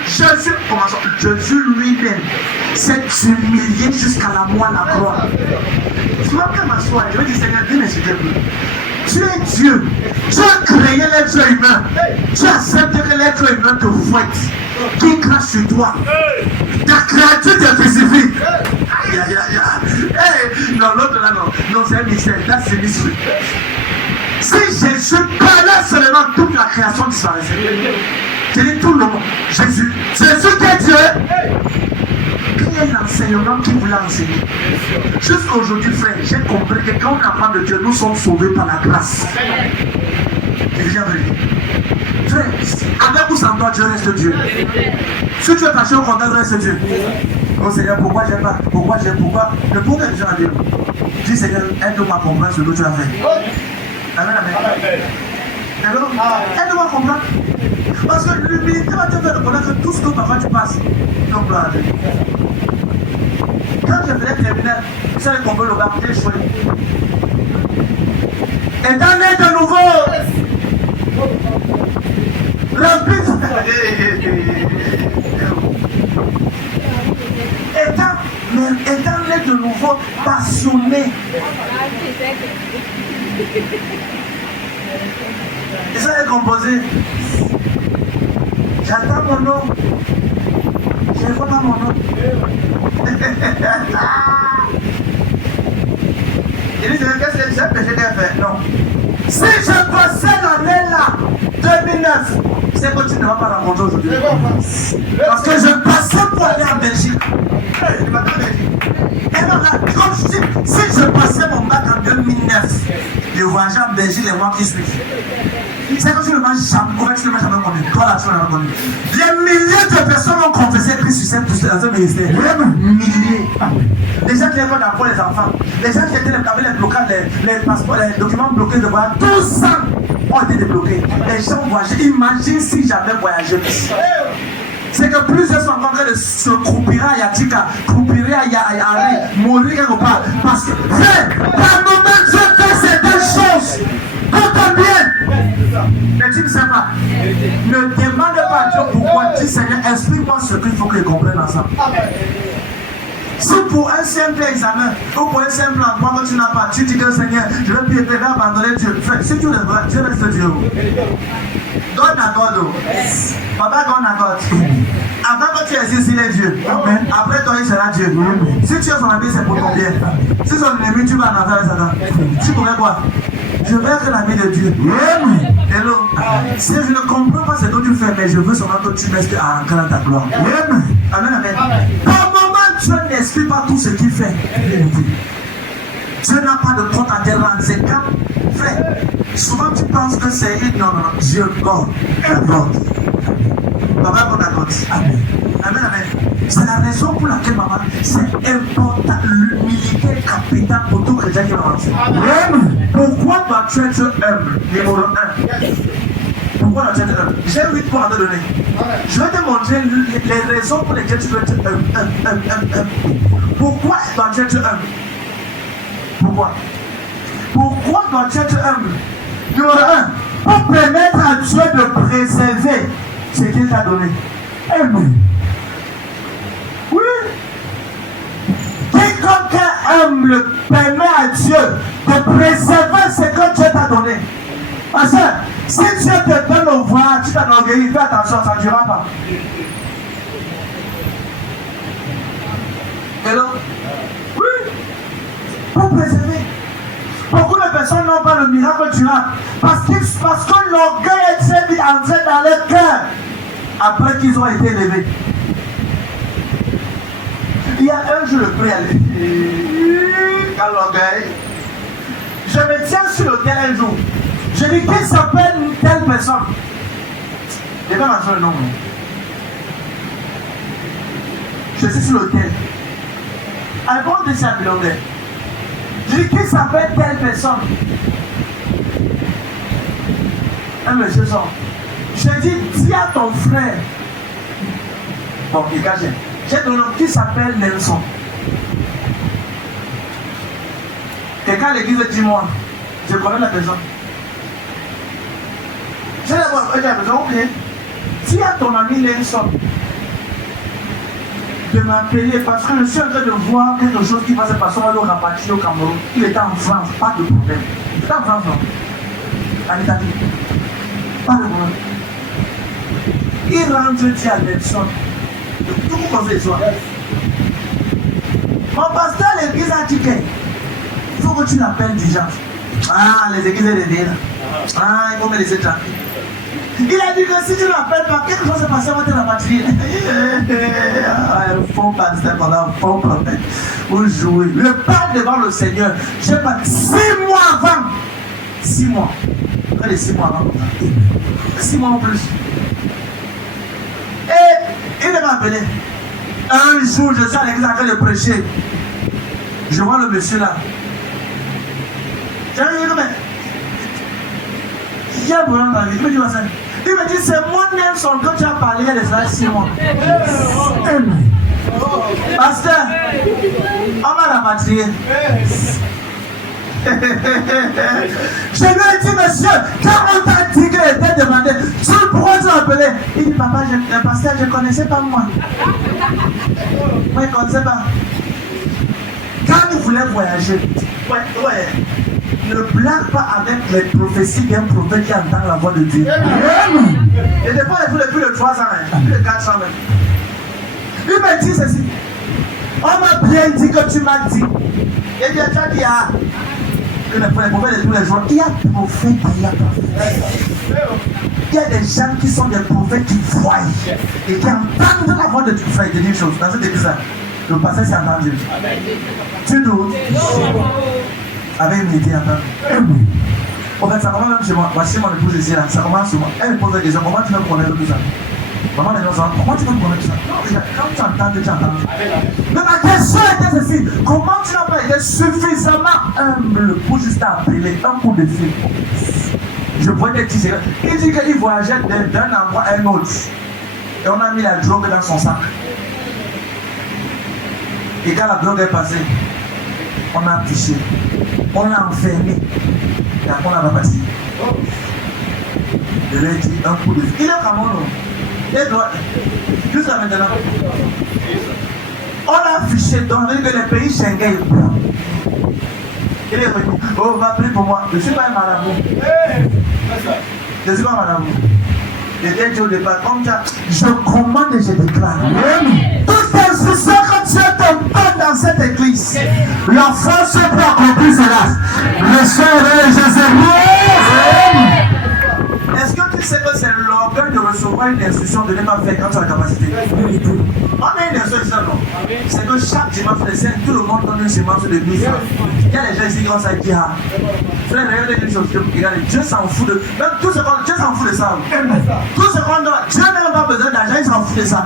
Jésus lui-même s'est humilié jusqu'à la mort à la croix. Tu vas bien m'asseoir, je vais dire Seigneur, viens m'insulter un peu. Tu es Dieu, tu as créé l'être humain, tu acceptes que l'être humain te fouette, qui crache sur toi. Ta créature te crucifie. Non, l'autre là, non, c'est un mystère, là c'est mystère. Si Jésus parlait seulement, toute la création disparaissait. Je dis tout le monde. Jésus. Jésus qui est Dieu. Quel est l'enseignement qu'il voulait enseigner? Jusqu'aujourd'hui, frère, j'ai compris que quand on est enfant de Dieu, nous sommes sauvés par la grâce. Je viens de dire. Frère, avec ou sans toi, Dieu reste Dieu. Si tu es fâché au contraire, reste Dieu. Oh Seigneur, pourquoi j'aime pas? Pourquoi? Le pourquoi que Dieu a dit. Dis Seigneur, aide-moi à comprendre ce que tu as fait. Amen, amen. Aide-moi à comprendre. Parce que l'humilité va te faire reconnaître que tout ce que parfois tu passes. Donc là, quand je faisais terminal, vous savez qu'on veut le bar, j'ai échoué. Étant né de nouveau, rempli étant né de nouveau, passionné. Et ça est composé. J'attends mon nom. Je ne vois pas mon nom. Il dit, qu'est-ce que j'ai péché qu'elle fait? Non. Si je possède l'année-là, 2009, c'est que tu ne vas pas rencontrer aujourd'hui. Parce que je passais pour aller en Belgique. Et donc là, comme je dis, si je passais mon bac en 2009, je voyageais en Belgique les mois qui suivent. C'est que tu ne m'as jamais connu. Toi là, tu ne l'as pas connu. Les milliers de personnes ont confessé Christ sur dans ce ministère. Milliers. Les gens qui étaient là pour les enfants. Les gens qui étaient avec les blocages, les passeports, les documents bloqués de voyage. 12 ans ont été débloqués. Les gens voyageaient. Imagine si j'avais voyagé. C'est que plusieurs sont en train de se croupir à Yatika, croupir à Yari, mourir quelque part. Parce que, frère, par moment, Dieu fait certaines choses. Comprends bien. Mais tu ne sais pas. Ne demande pas à Dieu pourquoi. Dis Seigneur, explique-moi ce qu'il faut que je comprenne ensemble. Si pour un simple examen ou pour un simple emploi que tu n'as pas, tu dis que Seigneur, je vais plus être abandonner Dieu. Frère, si tu le veux, Dieu reste Dieu. God à God. Papa, God à God. Avant que tu existes, il est Dieu. Amen. Après toi, il sera Dieu. Si tu es son ami, c'est pour ton bien. Si son ennemi, tu vas en affaire avec Satan. Tu pourrais quoi? Je veux être l'ami de Dieu. Hello. Si je ne comprends pas ce que tu fais, mais je veux seulement que tu m'expliques à grand ta gloire. Amen. Amen. Par moment, Dieu n'explique pas tout ce qu'il fait. Dieu n'a pas de compte à te rendre. C'est quand, frère, souvent tu penses que c'est une. Non. Dieu, God. Papa, qu'on accorde. Amen. Amen. C'est la raison pour laquelle, maman, c'est important. L'humilité est capitale pour tout chrétien qui va avancer. Pourquoi dois-tu être humble? Numéro 1. Pourquoi dois-tu être humble? J'ai 8 points à te donner. Je vais te montrer les raisons pour lesquelles tu dois être humble. Pourquoi dois-tu être humble? Pourquoi dois-tu être humble? Numéro 1. Pour permettre à Dieu de préserver ce qu'il t'a donné. Amen. Oui. Quiconque est humble permet à Dieu de préserver ce que Dieu t'a donné. Parce que si Dieu te donne au voir, tu t'enorgueillis, fais attention, ça ne durera pas. Hello? Oui. Pour préserver. Beaucoup de personnes n'ont pas le miracle durable parce que l'orgueil est très vite entré dans leur cœur après qu'ils ont été élevés. Il y a un jour le prix à quand l'orgueil. Je me tiens sur l'autel un jour. Je dis qu'il s'appelle une telle personne. Je vais mentionner le nom. Je suis sur l'autel. I want this to belong there. Je dis qu'il s'appelle telle personne. Un monsieur sort. Je dis, dis à ton frère. Bon, il cache. J'ai donné un nom qui s'appelle Nelson. Quelqu'un à l'église dit moi, je connais la personne. Je vais voir, ok. Dis à ton ami Nelson de m'appeler parce que je suis en train de voir quelque chose qui va se passer au Rapachi au Cameroun. Il était en France, pas de problème. Il était en France, non? En Italie. Pas de problème. Il rentre dit à Nelson. Tout vous conseille ça. Mon pasteur à l'église a dit qu'il faut que tu l'appelles d'urgence. Ah, les églises de ville. Ah, il faut me laisser tranquille. Il a dit que si tu n'appelles pas, quelque chose s'est passé avant de la patrie. Un faux pasteur, un faux prophète. Vous jouez. Le parle devant le Seigneur. Je sais pas, 6 mois avant. 6 mois. Près de 6 mois avant. 6 mois en plus. Et il m'a appelé. Un jour, je suis à l'église en train de prêcher. Je vois le monsieur là. J'arrive, mais il y a besoin dans la vie. Il me dit, il me dit, c'est moi Nelson que tu as parlé il y a déjà 6 mois. Pasteur, on m'a rapatrié. Je lui ai dit, monsieur, quand on t'a dit qu'il était demandé, pourquoi tu l'as appelé? Il dit, papa, pasteur, je ne connaissais pas moi. Moi, je ne connaissais pas. Quand il voulait voyager, ne blague pas avec les prophéties d'un prophète qui entend la voix de Dieu. Et des fois, il depuis le 3 ans, depuis le 4 ans même. Il me dit ceci. On m'a bien dit que tu m'as dit. Et bien, tu as dit, ah, que les prophètes de tous les jours, il y a prophète, il y a prophète. Il y a des gens qui sont des prophètes qui voient et qui entendent la voix de Dieu. Frère, il dit une chose, dans cette église-là, le passé c'est entendu. Tu doutes? Avec une idée entendue. En fait, ça commence même chez moi. Voici mon épouse ici, là. Ça commence chez moi. Elle me pose la question, comment tu peux connaître tout ça? Maman, les gens, comment tu peux connaître tout ça? Non, quand tu entends, tu entends. Mais ma question était ceci, comment tu n'as pas été suffisamment humble pour juste appeler un coup de fil? Je vois des petits secrets. Il dit qu'il voyageait d'un endroit à un autre. Et on a mis la drogue dans son sac. Et quand la drogue est passée, on a affiché, on l'a enfermé, et après on l'a reparti. Je lui ai dit un coup de fil. Il est comment non? Il doit. Jusqu'à maintenant. On l'a affiché dans les pays Schengen. Il est venu. Oh, va prier pour moi. Je ne suis pas un marabout. Je ne suis pas un marabout. J'ai dit au départ, comme ça, je commande et je déclare. Toutes les instructions que Dieu te donne dans cette église, la force pour accomplir cela. Le Seigneur Jésus. Est-ce que tu sais que c'est l'orgueil de recevoir une instruction de ne pas faire quand tu as la capacité? On a une instruction, non? C'est que chaque dimanche de scène, tout le monde donne une semence de 1000 francs. Il y a des gens ici qui vont s'être dit, ah, frère, regardez une chose, regardez, Dieu s'en fout de. Même tout ce qu'on. Dieu s'en fout de ça. Tout ce qu'on donne, Dieu n'a même pas besoin d'argent, il s'en fout de ça.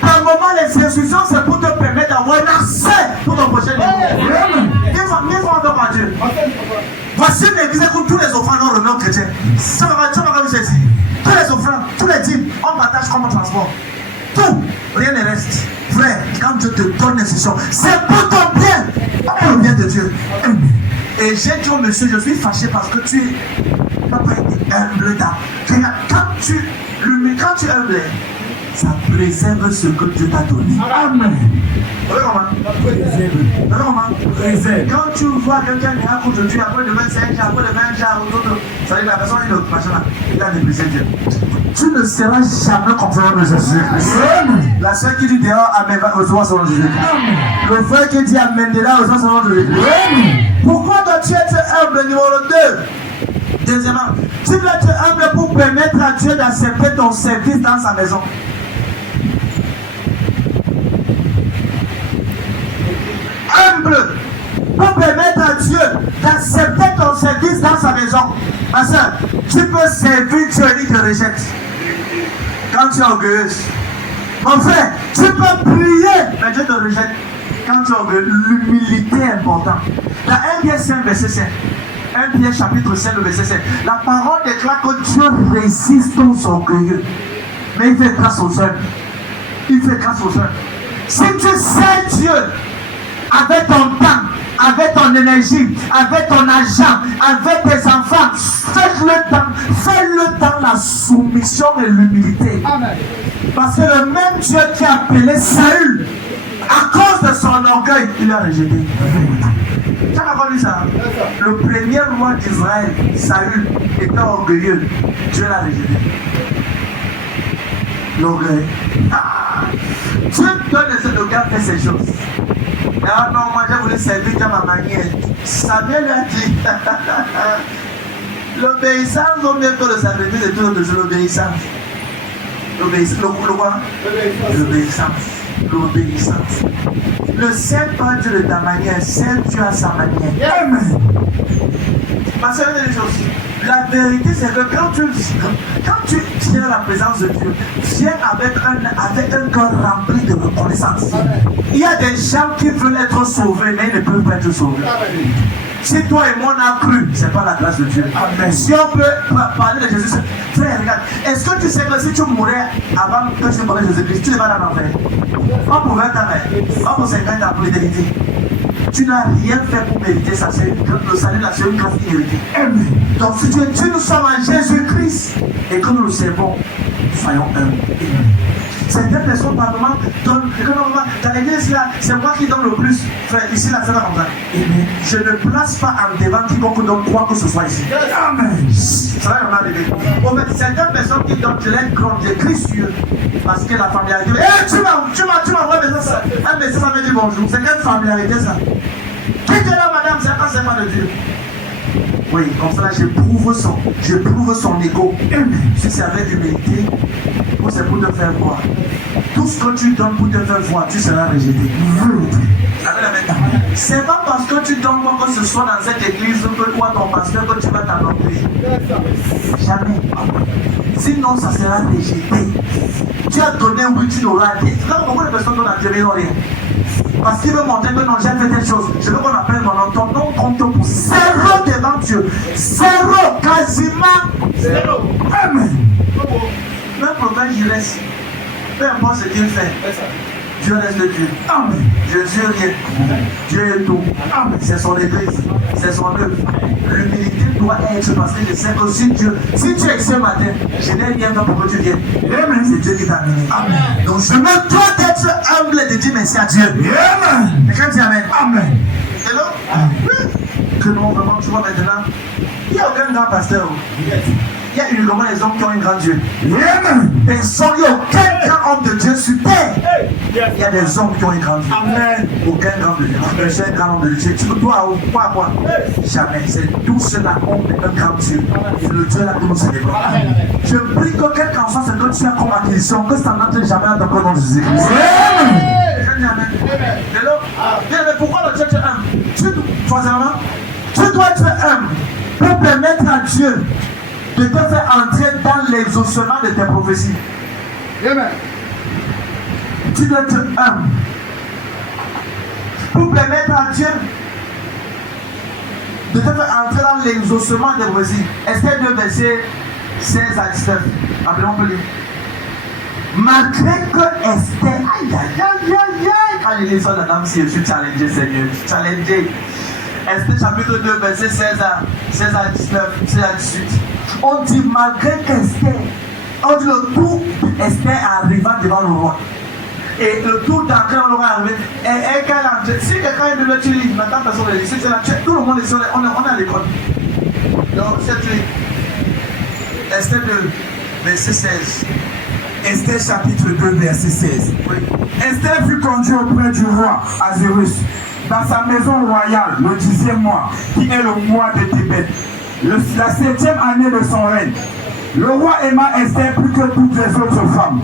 Par moment, les instructions, c'est pour te permettre d'avoir un accès pour ton prochain niveau. Il faut encore par Dieu. Voici une église où tous les offrandes on remet aux chrétiens. Ça va comme ceci. Tous les offrandes, tous les dîmes, on partage comme on transport. Tout, rien ne reste. Frère, quand Dieu te donne l'instruction, c'est pour ton bien. Pour le bien de Dieu. Et j'ai dit au monsieur, je suis fâché parce que tu n'as pas été humble. Quand tu es humble, ça préserve ce que Dieu t'a donné. Amen. Quand tu vois quelqu'un qui a aujourd'hui, après demain c'est un jar, après demain un jar, ça veut dire la personne est notre machin là, il a négligé Dieu. Tu ne seras jamais comme ça de Jésus. La soeur qui dit dehors, Amen, va recevoir son nom de Jésus. Le frère qui dit Amen, de là, recevoir son nom de Jésus. Pourquoi dois-tu être humble, numéro 2? Deuxièmement, tu dois être humble pour permettre à Dieu d'accepter ton service dans sa maison. Humble pour permettre à Dieu d'accepter ton service dans sa maison. Ma soeur, tu peux servir Dieu et il te rejette. Quand tu es orgueilleuse. Mon frère, tu peux prier, mais Dieu te rejette. Quand tu es orgueilleuse, l'humilité est importante. Dans 1 Pierre 5, verset 5. 1 Pierre chapitre 5, verset 5. La parole déclare que Dieu résiste aux orgueilleux. Mais il fait grâce aux hommes. Il fait grâce aux hommes. Si tu sais Dieu, avec ton temps, avec ton énergie, avec ton argent, avec tes enfants, fais-le dans la soumission et l'humilité. Amen. Parce que le même Dieu qui a appelé Saül, à cause de son orgueil, il l'a rejeté. Tu as entendu ça? Le premier roi d'Israël, Saül, était orgueilleux. Dieu l'a rejeté. L'orgueil. Dieu donne le gars fait ces choses. Ah non, moi j'ai voulu servir dans ma manière. Samuel lui a dit L'obéissance vaut mieux que le sacrifice de tout de l'obéissance. L'obéissance. Le quoi? L'obéissance. L'obéissance. Ne sers pas Dieu de ta manière, sers Dieu à sa manière. Amen. Parce que les choses. La vérité, c'est que quand tu viens à la présence de Dieu, viens avec un cœur rempli de reconnaissance. Il y a des gens qui veulent être sauvés, mais ils ne peuvent pas être sauvés. Si toi et moi on a cru, ce n'est pas la grâce de Dieu. Amen. Si on peut parler de Jésus, frère, regarde, est-ce que tu sais que si tu mourais avant que tu connaisses Jésus-Christ, tu ne vas pas l'enfer? Pas pour 20 ans, pas pour 50 ans, pour l'éternité. Tu n'as rien fait pour mériter ça. Le salut là, c'est une grâce inhéritée. Amen. Donc si tu nous sommes en Jésus-Christ et que nous le servons, soyons humbles. Certaines personnes par moment donnent, dans l'église là, c'est moi qui donne le plus. Frère, ici là, c'est pas comme ça. Je ne place pas en devant quiconque donne quoi que ce soit ici. Amen. Ça va vraiment arriver. En fait, certaines personnes qui donnent, je les gronde, je crie sur eux. Parce que la familiarité. Tu m'as envoyé un message, ça me dit bonjour. C'est quelle familiarité ça? Qui est là, madame? C'est pas de Dieu. Oui, comme ça, j'éprouve son ego. Si c'est avec humilité, ou c'est pour te faire voir. Tout ce que tu donnes pour te faire voir, tu seras rejeté. C'est pas parce que tu donnes quoi que ce soit dans cette église ou à ton pasteur que tu vas t'adopter. Jamais. Sinon, ça sera rejeté. Tu as donné, oui, tu l'auras dit. Là, beaucoup de personnes donnent à Dieu, mais non rien. Parce qu'il veut montrer que non, j'ai fait telle chose. Je veux qu'on appelle mon nom. Ton nom compte pour zéro devant Dieu. Zéro, quasiment zéro. Amen. Même prophète, il reste. Peu importe ce qu'il fait. Dieu reste Dieu. Amen. Dieu rien. Dieu est tout. Amen. C'est son église. C'est son œuvre. L'humilité doit être parce que je sais que si tu es ce matin, je n'ai rien fait pour que tu viennes. Amen. C'est Dieu qui t'a amené. Amen. Donc je me dois d'être humble et de dire merci à Dieu. Amen. Et quand tu dis Amen. Amen. Et là, oui. Que nous vraiment, tu vois maintenant, il n'y a aucun grand pasteur. Il y a uniquement les hommes qui ont un grand Dieu. Amen. Personne, il n'y a aucun grand homme de Dieu sur terre. Il y a des hommes qui ont un grand Dieu. Amen. Aucun grand de Dieu. C'est un grand homme de Dieu. Tu dois avoir quoi? Jamais. C'est tout cela ont un grand Dieu. C'est le Dieu là que nous célébrons. Je prie que quel qu'en soit ce que tu as comme acquisition, que ça n'entre jamais dans ton nom de Jésus-Christ. Amen. Mais pourquoi le Dieu est humble? Troisièmement, tu dois être humble pour permettre à Dieu de te faire entrer dans l'exaucement de tes prophéties. Amen. Tu dois être humble pour permettre à Dieu de te faire entrer dans l'exaucement de tes prophéties. Esther 2, verset 16 à 19. Appelons-le lire. Malgré que Esther, quand il est sur la dame, si je suis challengé, Seigneur, challengé. Esther chapitre 2, verset 16 à 19, 16 à 18. On dit malgré qu'Esther, on dit le tour d'Esther arrivant devant le roi. Et le tour d'entrer dans le roi arrivé. Et quand elle entre, si quelqu'un est de l'autre, tu lis, maintenant personne ne lit, si c'est là, tout le monde est sur, on est à l'école. Donc, c'est lui. Esther 2, verset 16. Esther chapitre 2, verset 16. Oui. Esther fut conduite auprès du roi Ahasuérus dans sa maison royale le 10e mois, qui est le mois de Tébet, la 7e année de son règne. Le roi aima Esther plus que toutes les autres femmes,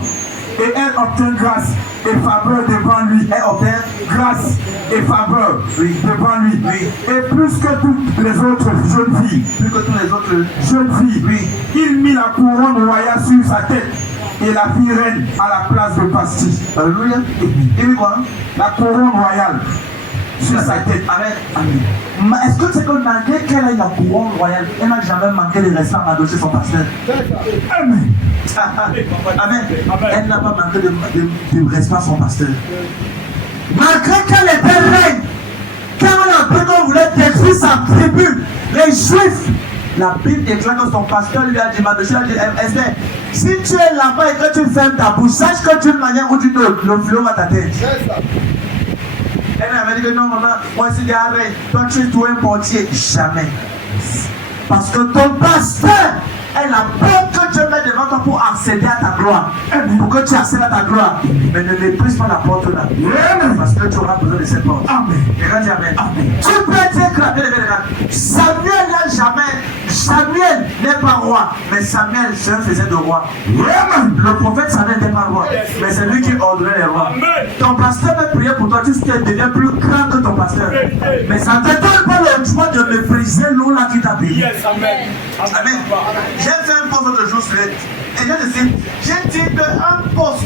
et elle obtint grâce et faveur devant lui. Elle obtint grâce et faveur devant lui. Oui. Et plus que toutes les autres jeunes filles. Plus que toutes les autres jeunes filles. Oui. Il mit la couronne royale sur sa tête et la fit reine à la place de Vashti. Alléluia. Et oui quoi? La couronne royale sur sa tête. Amen. Est-ce que c'est que malgré qu'elle ait la couronne royale, elle n'a jamais manqué de respect à adopter son pasteur? Amen. Amen. Elle n'a pas manqué de respect à son pasteur. Malgré qu'elle était reine, quand on voulait détruire sa tribu, les Juifs, la Bible déclare que son pasteur lui a dit, Esther, si tu es là-bas et que tu fermes ta bouche, sache que d'une manière ou d'une autre, le fléau va t'atteindre. Elle avait dit que non, maman, moi c'est garé, toi tu es tout un portier. Jamais. Parce que ton pasteur est la porte que Dieu met devant toi pour accéder à ta gloire. Pour que tu accèdes à ta gloire. Mais ne méprise pas la porte là. Parce que tu auras besoin de cette porte. Amen. Et quand tu amen. Tu peux dire que Samuel n'a jamais. Samuel n'est pas roi. Mais Samuel se faisait de roi. Le prophète Samuel n'est pas roi. Mais c'est lui qui ordonnait les rois. Ton pasteur peut prier pour toi. Tu deviens plus grand que ton pasteur. Mais ça ne te donne pas le droit de mépriser l'eau là qui t'a payé. Amen. Amen. J'ai fait un post l'autre jour sur et j'ai dit qu'un post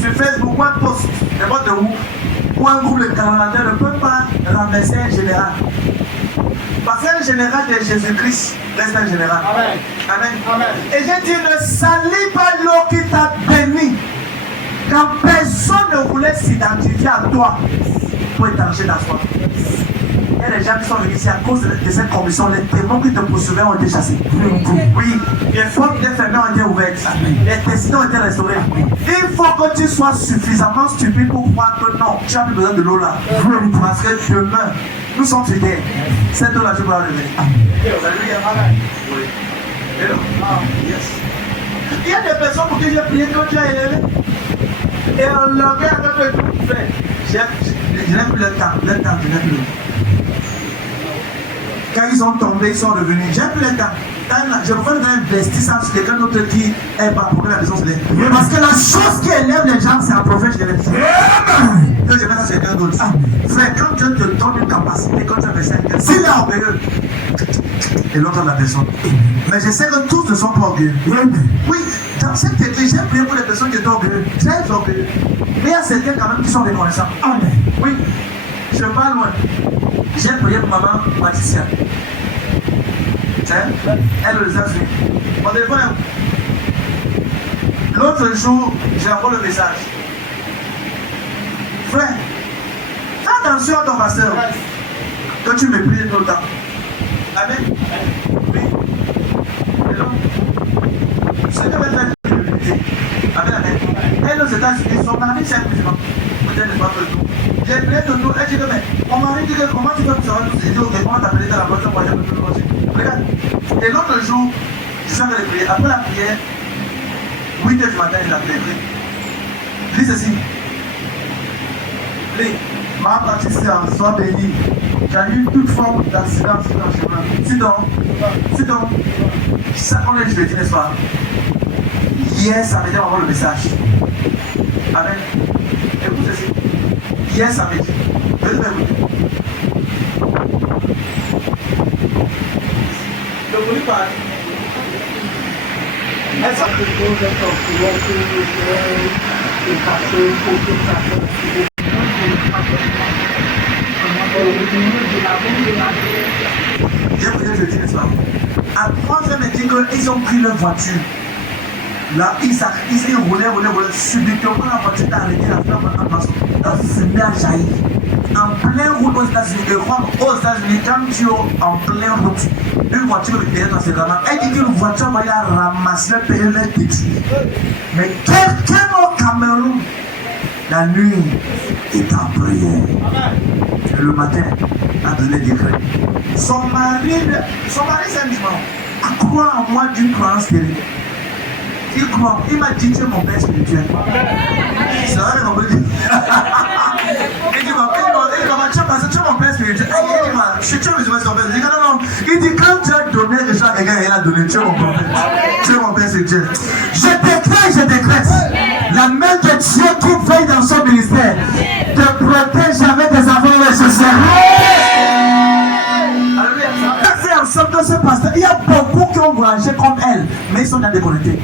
sur Facebook ou un post n'importe où un groupe de Canadiens ne peut pas renverser un général. Parce qu'un général de Jésus-Christ reste un général. Amen. Amen. Amen. Et j'ai dit ne salis pas l'eau qui t'a béni. Quand personne ne voulait s'identifier à toi pour étancher ta foi. Il y a des gens qui sont venus ici à cause de cette commission. Les démons qui te poursuivaient ont été chassés. Oui, les portes des fermées ont été ouvertes. Les destinées ont été restaurées. Il faut que tu sois suffisamment stupide pour croire que non, tu n'as plus besoin de l'eau là. Parce que demain, nous sommes fidèles. Cette eau là, tu vas la lever. Oui. Il y a des personnes pour qui j'ai prié que tu as élevé. Et on le regarde avec le frère. Je n'ai plus le temps. Je n'ai plus le temps. Quand ils sont tombés, ils sont revenus. J'ai plus le temps. Je préfère investir ça sur quelqu'un d'autre qui est pas pour que la personne se lève. Parce que la chose qui élève les gens, c'est un prophète qui élève. Que je mets ça sur quelqu'un d'autre. Frère, quand Dieu te donne une capacité, quand tu as versé quelqu'un, s'il est orgueilleux, et l'autre la personne. Mais je sais que tous ne sont pas orgueilleux. Oui, dans cette église, j'ai prié pour les personnes qui étaient orgueilleuses. Très orgueilleux. Mais il y a certains quand même qui sont reconnaissants. Oui, je parle loin. J'ai prié pour maman Patricia. Elle est aux États-Unis. On téléphone. L'autre jour, j'ai envoyé le message. Frère, fais attention à ton pasteur. Que tu méprises tout le temps. Amen. Oui. Et donc, ce que va faire l'humilité. Amen, amen. Elle aux États-Unis, son mari, c'est un musulman. Peut-être pas que tout. J'ai prié de nous, elle dit que mais mon mari dit que comment tu peux me savoir tout ça. Il dit ok, comment t'appeler dans la voiture pour aller me faire le regarde. Et l'autre jour, je suis en train de prier. Après la prière, 8h du matin, il a prié. Lis ceci. Lis. Ma Patricia, sois bénie. J'ai eu toute forme d'accident sur le chemin. Sit down. Ça, on je l'ai dit, n'est-ce pas? Hier, samedi, on va voir le message. Amen. Écoute ceci. Hier, samedi. Venez m'écouter. Le voulez pas. Elle s'en j'ai prié, je dis, n'est-ce pas? Après, je me dis qu'ils ont pris leur voiture. Là, ils roulaient. Subitement, la voiture est arrêtée, la fumée a jailli. En plein route aux États-Unis, et crois aux États-Unis, quand tu es en plein route, une voiture est derrière toi, c'est vraiment. Elle dit qu'une voiture va la ramasser, payer les petits. Mais quelqu'un au Cameroun, la nuit, est en prière. Et le matin, a donné des décret. Son mari, c'est un musulman. Il croit en moi d'une croyance terrible. Il croit, il m'a dit tu es mon père spirituel. C'est vrai qu'on peut dire. Il dit, tu es mon père spirituel. Je suis musulman, c'est mon père spirituel. Non. Il dit, quand tu as donné quelque chose à quelqu'un, il a donné, tu es mon prophète. Tu es mon père spirituel. Je décrète. La main de Dieu qui veille dans son ministère te protège avec des affaires nécessaires. En sorte que ce pasteur, il y a beaucoup qui ont voyagé comme elle, mais ils sont bien déconnectés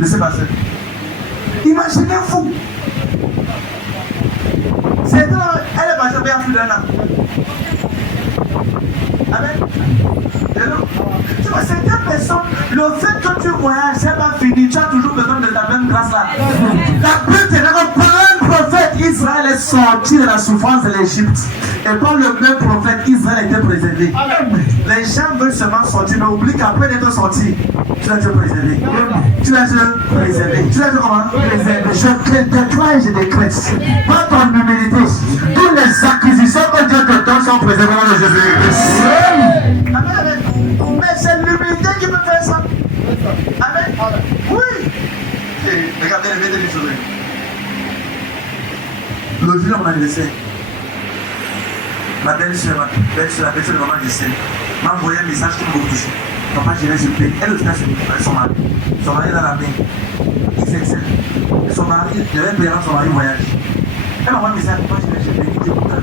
de ce pasteur. Imaginez-vous. Elle est passée bien plus d'un an. Amen. Tu vois, certaines personnes, le fait que tu voyages, c'est pas fini. Tu as toujours besoin de la même grâce là. La Bible te dit par un prophète, Israël est sorti de la souffrance de l'Égypte. Et par le même prophète, Israël était préservé. Les gens veulent seulement sortir, mais oublie qu'après d'être sorti, tu vas être préservé. Tu vas être préservé. Tu vas être comment? Préservé. Je déclare et je décrète. Par ton humilité, toutes les acquisitions que Dieu te donne sont préservées dans le Jésus-Christ. Amen. Mais c'est l'humilité qui peut faire ça. Amen. Oui, été désolé. Le jour de mon anniversaire, ma belle-soeur, la belle-soeur de maman décès, m'a envoyé un message qui m'a beaucoup touché. Papa, je vais payer. Elle aussi a son mari. Son mari est dans la main. XXL. Et son mari, je vais payer son mari voyage. Elle m'a envoyé un message. Papa, je vais bénir Dieu pour ta vie.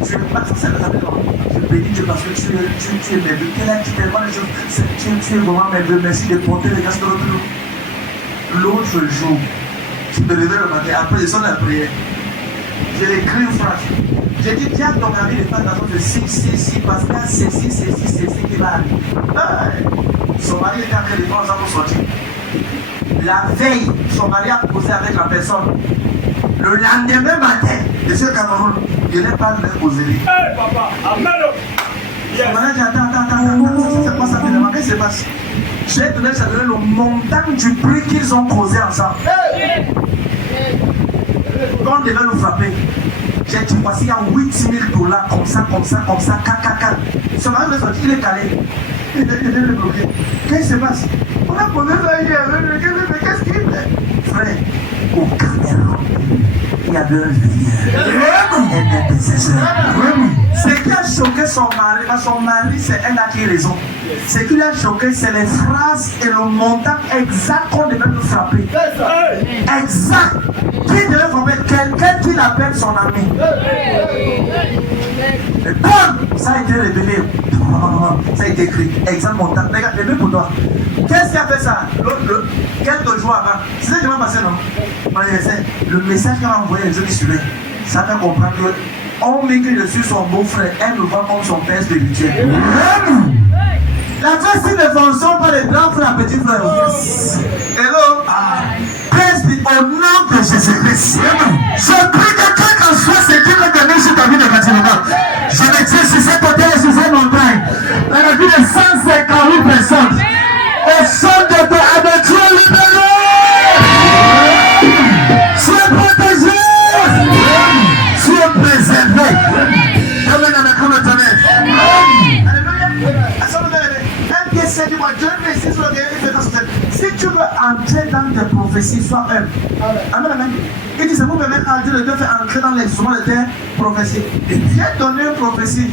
Je ne vais pas dire ça, je bénis Dieu parce que tu es merveilleux. Quelle a dit tellement de choses. Tu es vraiment merveilleux. Merci de porter les gars sur notre dos. L'autre jour, je me réveille le matin, après je sonne la prière. J'ai écrit une phrase. J'ai dit, tiens, ton ami de faire attention de si, parce qu'il y a ceci qui va arriver. Son mari était en train de prendre ça pour sortir. La veille, son mari a posé avec la personne. Le lendemain matin, de ce Cameroun, je n'ai pas de poser. Hey, papa, amen. Son mari a dit, attends, c'est pas ça finalement, qu'est-ce qui se passe? J'ai donné le montant du prix qu'ils ont causé ensemble. Quand on devait nous frapper, j'ai dit, voici, il y a $8,000 comme ça, caca. Son mari me dit, il est calé. Il devait le bloquer. Qu'est-ce qui se passe? On a posé ça hier, mais qu'est-ce qu'il fait? Frère, au Cameroun, il y avait un veilleur. Et des ce qui a choqué son mari, c'est un a qui raison. Ce qui l'a choqué, c'est les phrases et le montant exact qu'on devait nous frapper. Exact. Qui devait frapper? Quelqu'un qui l'appelle son ami. Et bon, ça a été révélé. Ça a été écrit. Exact montant. Regarde, c'est mieux pour toi. Qu'est-ce qui a fait ça? Quelques jours avant. C'est ça qui m'a passé, non? Le message qu'elle a envoyé les autres qui suivaient, ça fait comprendre que on m'écrit dessus son beau-frère, elle nous voit comme son père spirituel. La classe ne fonctionne pas les grands frères, petits frères. Hello? Au nom de Jésus-Christ, je prie que quel que soit ce qui me donne sur ta vie de bâtiment, je me tiens sur ce côté et sur cette montagne, dans la vie de 158 personnes, au son de ton abattoir libéré. Sois protégé, sois préservé. Amen, amen, comme le tonnerre. Un pied c'est du bois, Dieu précise sur le si tu veux entrer dans des prophéties, sois humble. Amen, amen. Il dit, c'est vous permettre à Dieu de te faire entrer dans l'instrument de tes prophéties. J'ai donné une prophétie,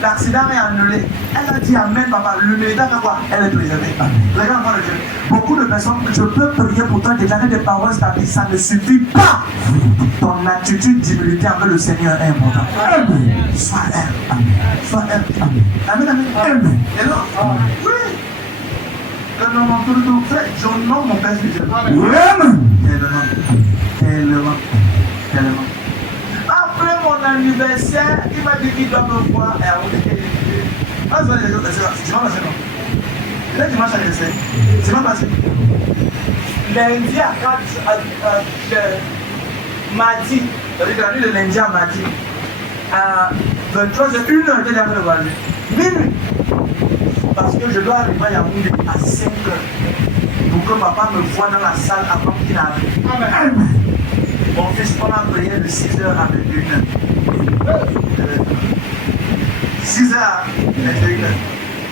l'accident est annulé. Elle a dit amen, papa. L'humilité fait quoi? Elle est préservée. Regarde-moi le Dieu. Beaucoup de personnes, je peux prier pour toi, déclarer des paroles stables, ça ne suffit pas. Ton attitude d'humilité envers le Seigneur est importante. Amen. Sois humble. Sois humble. Amen, amen. Amen. Et là, oui. Je nomme mon père spirituel. Tellement. Après mon anniversaire, il m'a dit qu'il doit me voir. Tu vas passer non? Là, dimanche anniversaire. Tu vas passer. Lundi à 4 mardi. C'est-à-dire la nuit de lundi à mardi. À 23h, 1h, je vais le voir. Minuit. Parce que je dois arriver à Yaoundé à 5h pour que papa me voie dans la salle avant qu'il arrive. Amen. Mon fils, on a prié de 6h à 21h. 6h à 21h.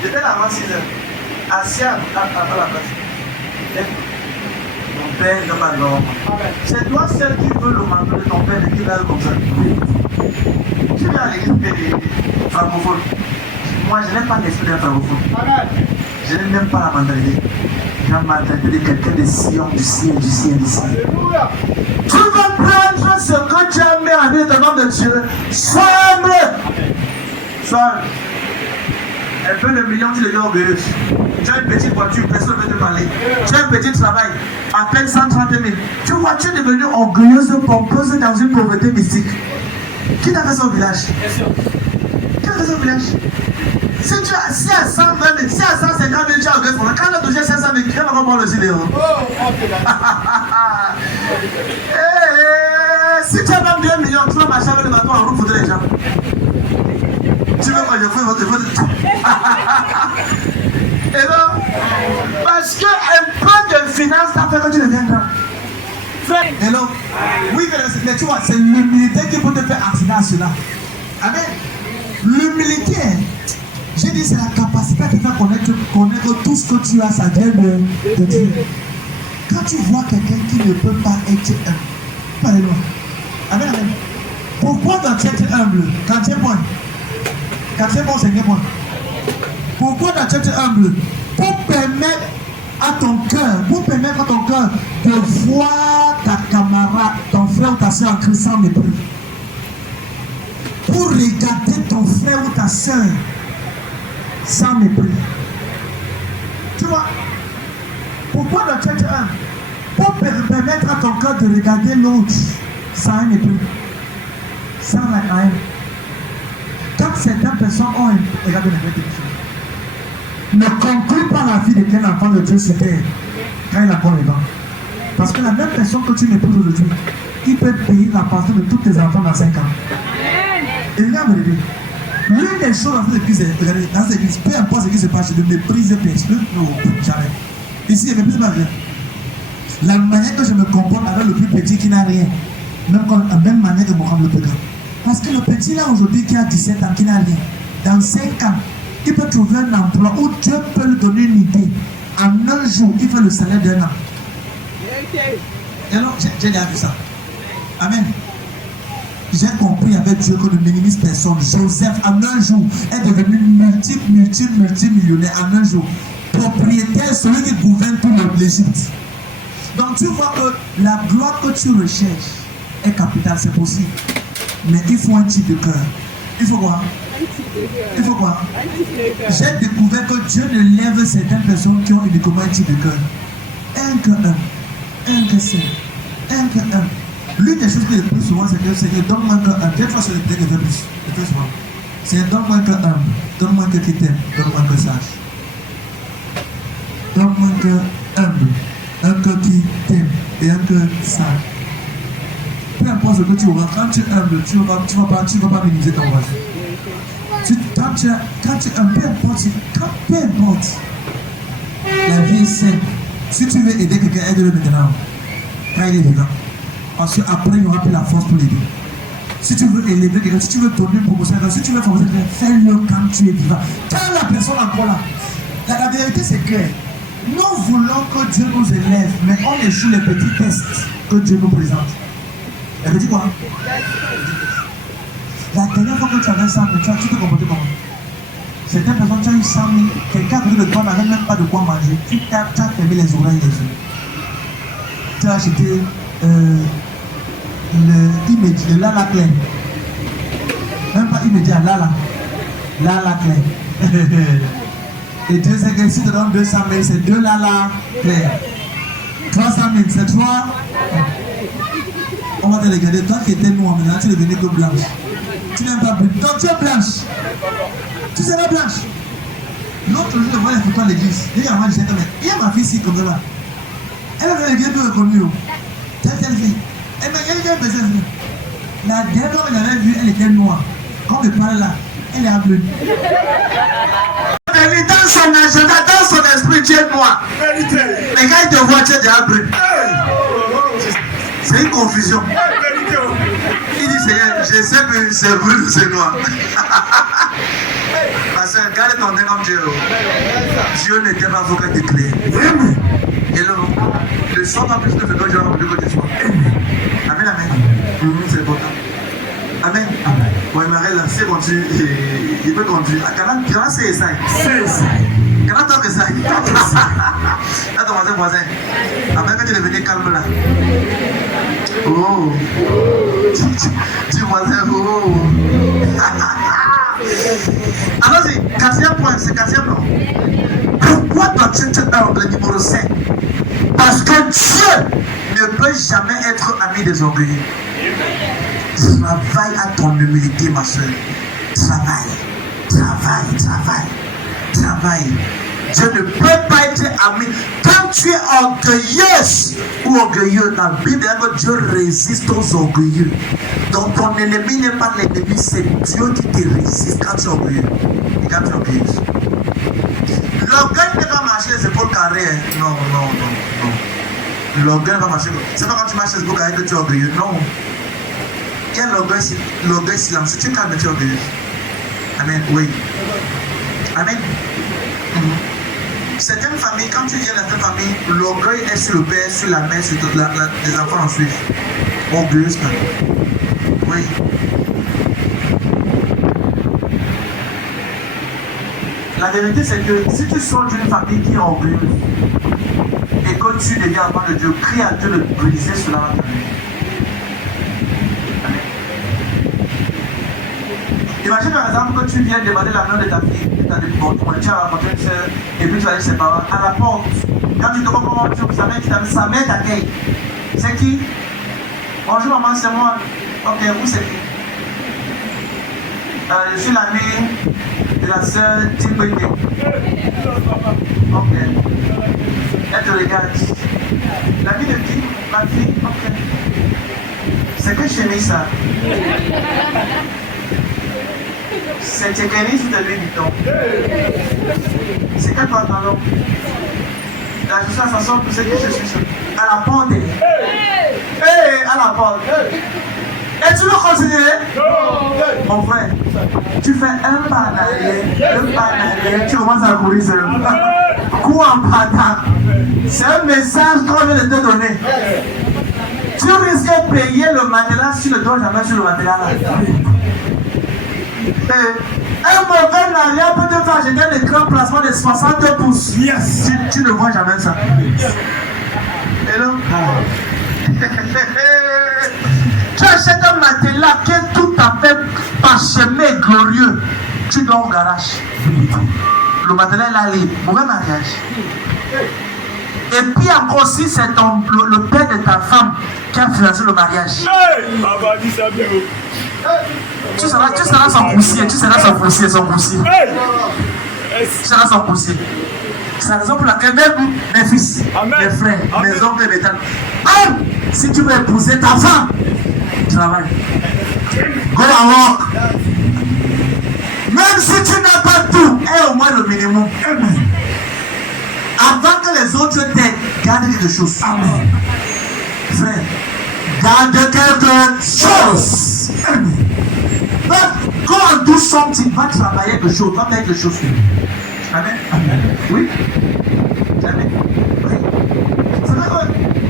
J'étais là avant 6h. Assis à la place. Mon père ne pas dormir. C'est toi celle qui veut le manteau de ton père et qui va le comme ça. Tu viens à l'église francophone. Moi, je n'ai pas l'esprit d'un francophone. Je n'ai même pas la mentalité. J'ai la mentalité de quelqu'un de Sion, du ciel. Tu vas prendre ce que tu as mis en vie de nom de Dieu. Sois humble. Un peu de millions, tu deviens orgueilleux. Tu as une petite voiture, personne ne veut te parler. Tu as un petit travail, à peine 130 000. Tu vois, tu es devenu orgueilleuse, pompeuse dans une pauvreté mystique. Qui t'a fait son village? Qui t'a fait son village? Si tu as, si à 120 000, si à 150 000, tu as orgueilleuse, quand on a touché 500 000, qui va prendre le gilet? Si tu as même 2 millions, tu vas marcher avec le bateau en route pour les gens. Tu veux quoi? Je veux. Et non, parce qu'un peu de finance t'a fait que tu deviens grand. Et non, oui, mais tu vois, c'est l'humilité qui peut te faire accident à cela. Amen. L'humilité, j'ai dit, c'est la capacité à te faire connaître tout ce que tu as, ça vient de Dieu. Quand tu vois quelqu'un qui ne peut pas être humble, parlez-moi. Amen, amen. Pourquoi dois-tu être humble? Quatrième point. Quatrième point, cinquième point. Pourquoi dois-tu être humble? Pour permettre à ton cœur de voir ta camarade, ton frère ou ta soeur en Christ sans mépris. Pour regarder ton frère ou ta soeur sans mépris. Tu vois? Pourquoi dois-tu être humble? Pour permettre à ton cœur de regarder l'autre sans un mépris. Sans la haine. Quand certaines personnes ont un... Regardez la vérité. Ne conclue pas la vie de quel enfant de Dieu c'était quand il a encore les dents. Parce que la même personne que tu m'épouses aujourd'hui, il peut payer la partie de tous tes enfants dans 5 ans. Et regarde la vérité. L'une des choses dans cette église, regardez, dans cette église, peu importe ce qui se passe, je ne méprise personne. Non, jamais. Ici, je ne méprise pas rien. La manière que je me comporte avec le plus petit qui n'a rien, la même manière que Mohamed le plus grand. Parce que le petit là aujourd'hui qui a 17 ans, qui n'a rien, dans 5 ans, il peut trouver un emploi où Dieu peut lui donner une idée. En un jour, il fait le salaire d'un an. Et alors, j'ai déjà vu ça. Amen. J'ai compris avec Dieu que ne minimise personne. Joseph, en un jour, est devenu multimillionnaire en un jour. Propriétaire, celui qui gouverne tout l'Égypte. Donc tu vois que la gloire que tu recherches est capitale, c'est possible. Mais il faut un type de cœur. Il faut quoi? Il faut quoi? J'ai découvert que Dieu ne lève certaines personnes qui ont uniquement un type de cœur. Un cœur humble, un cœur saint, un cœur humble. L'une des choses que je plus souvent, c'est que donne-moi un cœur humble. Des fois, c'est le plus. Le plus souvent. C'est donne-moi un cœur humble, donne-moi un cœur qui t'aime, donne-moi un cœur sage. Donne-moi un cœur humble, un cœur qui t'aime et un cœur sage. Peu importe ce que tu auras, quand tu es humble, tu ne vas pas minimiser ton voisin. Quand tu es un peu importe, la vie est simple. Si tu veux aider quelqu'un, aide-le maintenant. Quand il est vivant. Parce qu'après, il n'y aura plus la force pour l'aider. Si tu veux élever quelqu'un, si tu veux donner une promotion, si tu veux favoriser quelqu'un, fais-le quand tu es vivant. Quand la personne est encore là. La vérité, c'est clair. Nous voulons que Dieu nous élève, mais on échoue les petits tests que Dieu nous présente. Elle veut dire quoi? La dernière fois que tu avais 100 000, tu te comportais comment? Certaines personnes, tu as eu 100 000, quelqu'un à côté de toi n'avait même pas de quoi manger. Tu as fermé les oreilles et les yeux. Tu as acheté le Lala Claire. Même pas immédiat, Lala Claire. Et Dieu sait que si tu te donnes 200 000, c'est 2 Lala Claire. 300 000, c'est 3. On va te regarder, toi qui étais noir, maintenant tu es devenu que blanche. Tu n'es pas blanche. Donc tu es blanche. Tu seras blanche. L'autre jour, je vois les photos à l'église. Il y a ma fille ici comme ça. Elle avait l'église de reconnue. Telle fille. Elle m'a dit qu'elle faisait. La dernière fois que j'avais vue, elle était noire. Quand on me parle là, elle est bleue. Dans son agenda, dans son esprit, tu es noir. Mais quand il te voit, tu es déjà bleu. C'est une confusion. Il dit Seigneur, je sais que c'est bleu, c'est noir. Ma soeur, garde ton nez comme Dieu. Dieu n'était pas avocat de clé. Et le sang va plus que ce que Dieu a voulu que tu sois. Amen, amen. C'est important. Amen. Oui, Marie, là, c'est continu. Il peut continuer. Quand c'est ça. Quand tu as ça. Là, ton voisin. Après que tu es devenu calme là. Oh. Tu voisin, oh. Alors, c'est quatrième point, c'est quatrième point. Pourquoi dois-tu te dans le numéro 5? Parce que Dieu ne peut jamais être ami des orgueilleux. Travaille à ton humilité, ma soeur. Travaille. Dieu ne peut pas être ami. Quand tu es orgueilleuse ou orgueilleux, dans la Bible, que Dieu résiste aux orgueilleux. Donc ton ennemi n'est pas l'ennemi, c'est Dieu qui te résiste quand tu es orgueilleux. Et quand tu es orgueilleuse. L'orgueil ne peut pas marcher les épaules carrées. Non. L'orgueil ne va marcher. C'est pas quand tu marches les épaules carrées que tu es orgueilleux. Non. Il y a l'orgueil silencieux. Tu es calme, tu es orgueilleux. Amen. Oui. Amen. 1 Certaines familles, quand tu viens dans cette famille, l'orgueil est sur le père, sur la mère, sur toute les enfants en suivent. Orgueilleuse, oui. La vérité, c'est que si tu sors d'une famille qui est orgueilleuse et que tu deviens enfant de Dieu, crie à Dieu de briser cela dans ta vie. Imagine par exemple que tu viens demander la main de ta fille, tu as rencontré une soeur et puis tu vas aller chez ses parents. À la porte, quand tu te comprends, sa mère t'accueille. C'est qui? Bonjour maman, c'est moi. Ok, vous c'est qui? Je suis l'ami de la soeur Timothy. Ok. Elle te regarde. L'ami de qui? Ma fille. Ok. C'est que chez ça. C'est Tchékénis ou de Louis Vuitton? C'est que toi, pardon? La chaussure, ça sort, c'est que je suis ça. À la porte. À la porte. Et tu veux continuer? Mon frère, tu fais un pas en arrière, tu commences à courir seul. Cours en partant. C'est un message qu'on vient de te donner. Tu risques de payer le matelas si tu ne dois jamais sur le matelas là. Un mauvais arrière peut te faire jeter un écran placement de 60 pouces. Yes. Tu ne vois jamais ça. Hello? Tu achètes un matelas qui est tout à fait parsemé et glorieux. Tu dors au garage. Le matelas est là libre. Mauvais mariage. Et puis encore si c'est le père de ta femme qui a financé le mariage. Tu seras son poussier, tu seras son poussier. Tu seras son poussier. C'est la raison pour laquelle même mes fils, mes frères, mes oncles et mes tantes, si tu veux épouser ta femme, travaille. Go and work. Même si tu n'as pas tout, aie au moins le minimum. Amen. Avant que les autres t'aident, garde quelque chose. Amen. Frère, garde quelque chose. Amen. Go and do something. Va travailler quelque chose. Va faire quelque chose. Amen. Amen. Oui. Amen. Oui. C'est vrai que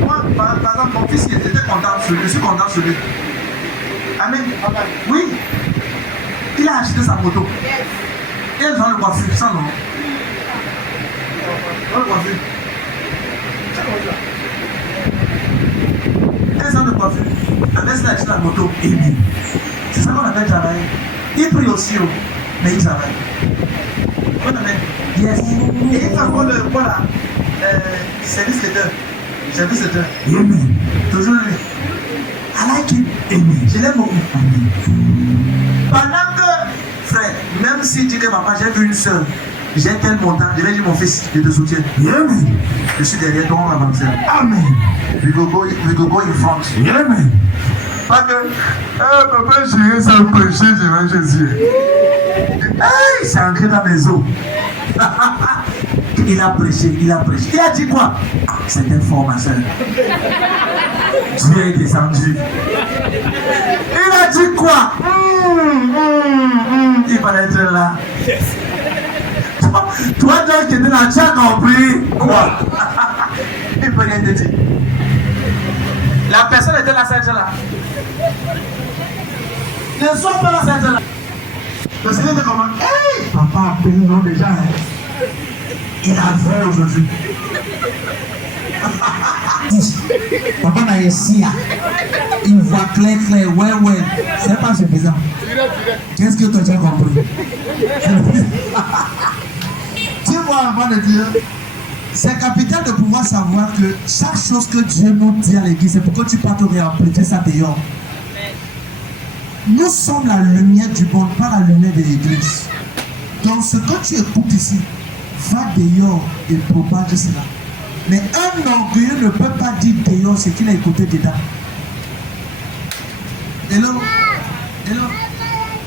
moi, par exemple, mon fils, il était content sur lui. Je suis content sur lui. Amen. Oui. Il a acheté sa moto. Il a besoin de coiffure. Ça, non. Il a besoin de coiffure. Avec ça, il a acheté la moto. C'est ça qu'on appelle travailler. Il prie aussi, mais il travaille. Yes. Et il fait encore le voilà, service leader. Service leader. Amen. Toujours lui. I like him. Amen. Je l'aime beaucoup. Amen. Pendant que, frère, même si tu dis papa, j'ai vu une soeur, j'ai tel montant, je vais dire mon fils, je te soutiens. Amen. Je suis derrière toi, on va avancer. Amen. We go in front. Amen. Pas que, papa, j'irai sans prêcher, je vais Jésus. Hey, c'est ancré dans mes os. Il a prêché. Il a dit quoi? C'était fort, ma soeur. Dieu est descendu. Il a dit quoi? Il fallait être là. Toi, qui étais là, tu as compris quoi? Il peut rien te dire. La personne était là, cette là. Ne sois pas là, cette là. Le Seigneur te commande. Hey! Papa a payé non déjà. Il a fait aujourd'hui. Papa n'a ici. Il voit clair. Ouais. C'est pas suffisant. Qu'est-ce que tu as compris? Dis-moi avant de dire. C'est capital de pouvoir savoir que chaque chose que Dieu nous dit à l'église, c'est pour que tu partes réappliquer ça dehors. Nous sommes la lumière du monde, pas la lumière de l'église. Donc ce que tu écoutes ici, va dehors et propage cela. Mais un orgueilleux ne peut pas dire dehors ce qu'il a écouté dedans. Hello?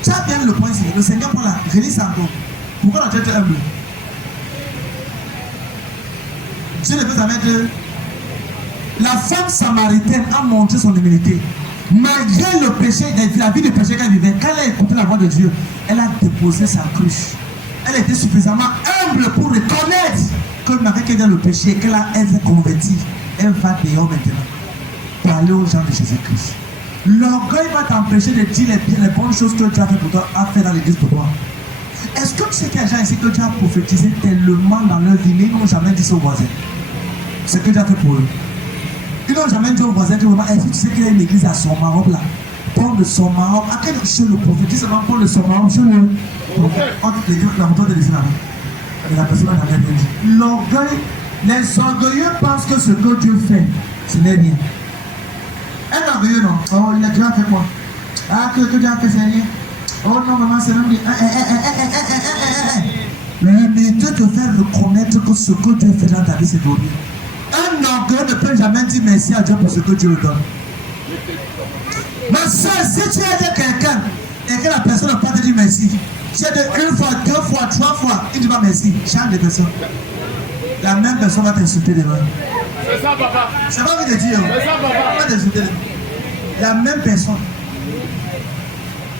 Tu as bien le point ici. Le Seigneur pour la relis encore. Pourquoi la tête est humble? Dieu ne peut jamais dire. La femme samaritaine a montré son humilité. Malgré le péché, la vie de péché qu'elle vivait, quand elle a écouté la voix de Dieu, elle a déposé sa cruche. Elle était suffisamment humble pour reconnaître que Marie qui est dans le péché, qu'elle s'est convertie, elle va dehors maintenant pour aller aux gens de Jésus-Christ. L'orgueil va t'empêcher de dire les bonnes choses que Dieu a fait pour toi, a fait dans l'église pour toi. Est-ce que tu sais qu'il y a des gens ici que Dieu a prophétisé tellement dans leur vie, mais ils n'ont jamais dit ça aux voisins? Ce que Dieu a fait pour eux. Ils n'ont jamais dit aux voisins que vraiment, est-ce que tu sais qu'il y a une église à Somarob là? Paul de Somarob, à quel chose le prophétise seulement Paul de Somarob, je le la photo de l'Église là. Et la personne n'a rien dit. L'orgueil, les orgueilleux pensent que ce que Dieu fait, ce n'est rien. Un orgueilleux, non. Oh, il a Dieu a fait quoi? Ah, que Dieu a fait, c'est rien. Oh non, maman, c'est même dit. Mais Dieu te fait reconnaître que ce que Dieu fait dans ta vie, c'est pour lui. Un orgueilleux ne peut jamais dire merci à Dieu pour ce que Dieu lui donne. Ma soeur, si tu aides quelqu'un et que la personne n'a pas te dit merci, tu aides une fois, deux fois, trois fois, il ne dit pas merci, change de personne. La même personne va t'insulter demain. C'est ça, papa. C'est pas ce que je dis. C'est ça, papa. Va t'insulter demain. La même personne.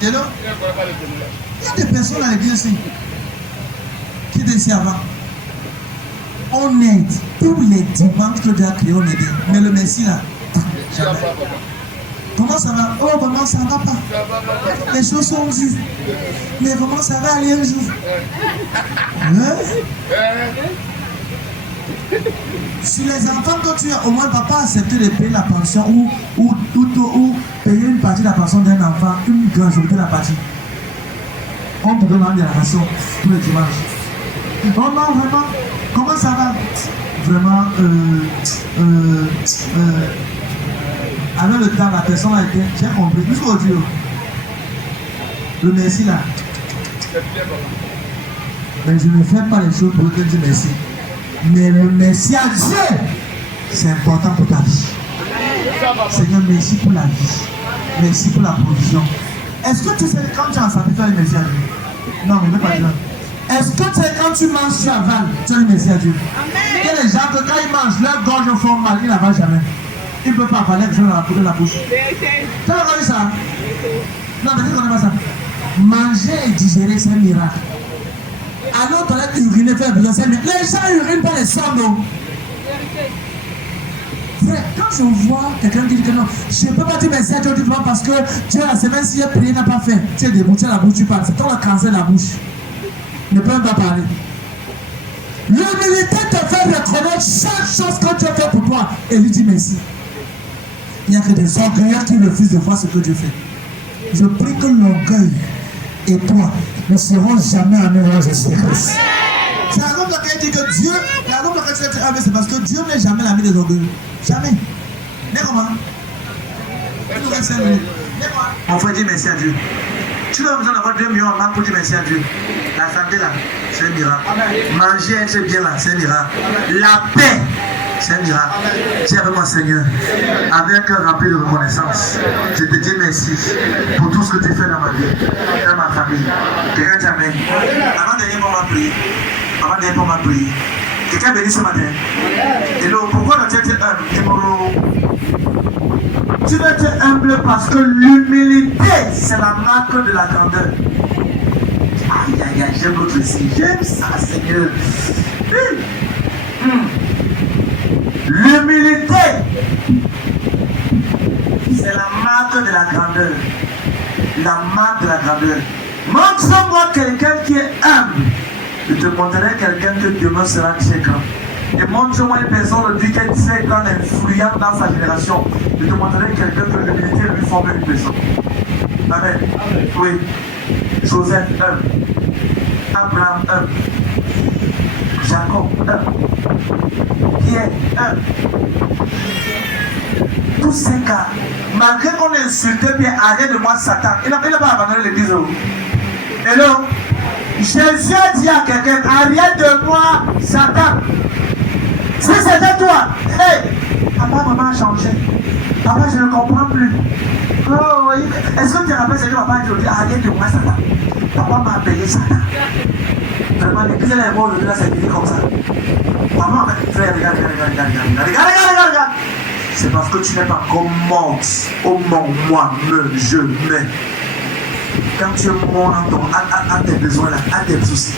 Et là, il y a des personnes dans l'église ici qui étaient ici avant. On aide tous les dimanches que Dieu a créé, on aide. Mais le merci là, jamais. Comment ça va? Oh, vraiment, ça ne va pas. Les choses sont dures. Mais comment ça va aller un jour? Si les enfants, quand tu as au moins papa accepté de payer la pension ou payer une partie de la pension d'un enfant, une grande journée de la partie, on te demande de la ration tous les dimanches. Oh non, vraiment, comment ça va? Vraiment, avec le temps, la personne a été, j'ai compris, jusqu'au Dieu. Le merci là. Mais je ne fais pas les choses pour te dire merci. Mais le merci à Dieu, c'est important pour ta vie. Seigneur, merci pour la vie. Merci pour la provision. Est-ce que tu sais quand tu as ensemble, tu as le merci à Dieu? Non, mais ne pas dire. Est-ce que tu sais quand tu manges, tu avales, tu as le merci à Dieu? Il y a des gens que quand ils mangent, leur gorge font mal, ils n'avalent jamais. Ils ne peuvent pas avaler quelque chose dans la bouche. Tu as entendu ça? Non, mais tu ne connais pas ça. Manger et digérer, c'est un miracle. Alors, tu as uriné, faire besoin, c'est un miracle. Les gens urinent pas les sangs, non? Quand je vois quelqu'un qui dit que non, je ne peux pas dire merci à Dieu parce que Dieu, la semaine-ci, il a prié, n'a pas fait. Tu es debout, tu as la bouche, tu parles. C'est toi le cancer de la bouche. Ne peut pas parler. L'humilité te fait reconnaître chaque chose que Dieu fait pour toi et lui dit merci. Il n'y a que des orgueilleux qui refusent de voir ce que Dieu fait. Je prie que l'orgueil et toi ne seront jamais amis à Jésus-Christ. C'est la raison pour laquelle il dit que Dieu, la raison pour laquelle tu es ami, c'est parce que Dieu n'est jamais l'ami des orgueilleux. Jamais. Mais comment? On faut dire merci à Dieu. Tu n'as pas besoin d'avoir 2 millions en banque pour dire merci à Dieu. La santé là, c'est un miracle. Manger, être bien là, c'est un miracle. La paix, c'est un miracle. Dis avec moi, Seigneur, avec un cœur rempli de reconnaissance, je te dis merci pour tout ce que tu fais dans ma vie, dans ma famille. Quelqu'un t'amène. Avant dernier moment à prier. Avant dernier moment à prier. Quelqu'un béni ce matin. Et donc, pourquoi tu es humble? Tu dois être humble parce que l'humilité, c'est la marque de la grandeur. Aïe, aïe, aïe, j'aime l'autre ici. J'aime ça, Seigneur. L'humilité, c'est la marque de la grandeur. La marque de la grandeur. Montre-moi quelqu'un qui est humble. Je te montrerai quelqu'un que demain sera très grand. Et montre-moi une personne de Dieu qui est très grande et influente dans sa génération. Je te montrerai quelqu'un que l'humilité lui forme une personne. Amen. Oui. Joseph, humble. Abraham, humble. Jacob, humble. Pierre, humble. Tous ces cas, malgré qu'on ait insulté, bien arrête de moi Satan. Il n'a pas abandonné l'église. Et donc, Jésus a dit à quelqu'un, arrête de moi Satan. Si c'était toi, hey, papa, maman a changé. Papa, je ne comprends plus. Oh, est-ce que tu te rappelles ce que papa a dit? Arrête de moi Satan. Papa m'a appelé Satan. Vraiment, l'église est morte aujourd'hui, là, c'est fini comme ça. Maman, frère, regarde. C'est parce que tu n'es pas encore morte. Au moment moi, je mets. Quand tu es mort à tes besoins là, à tes soucis.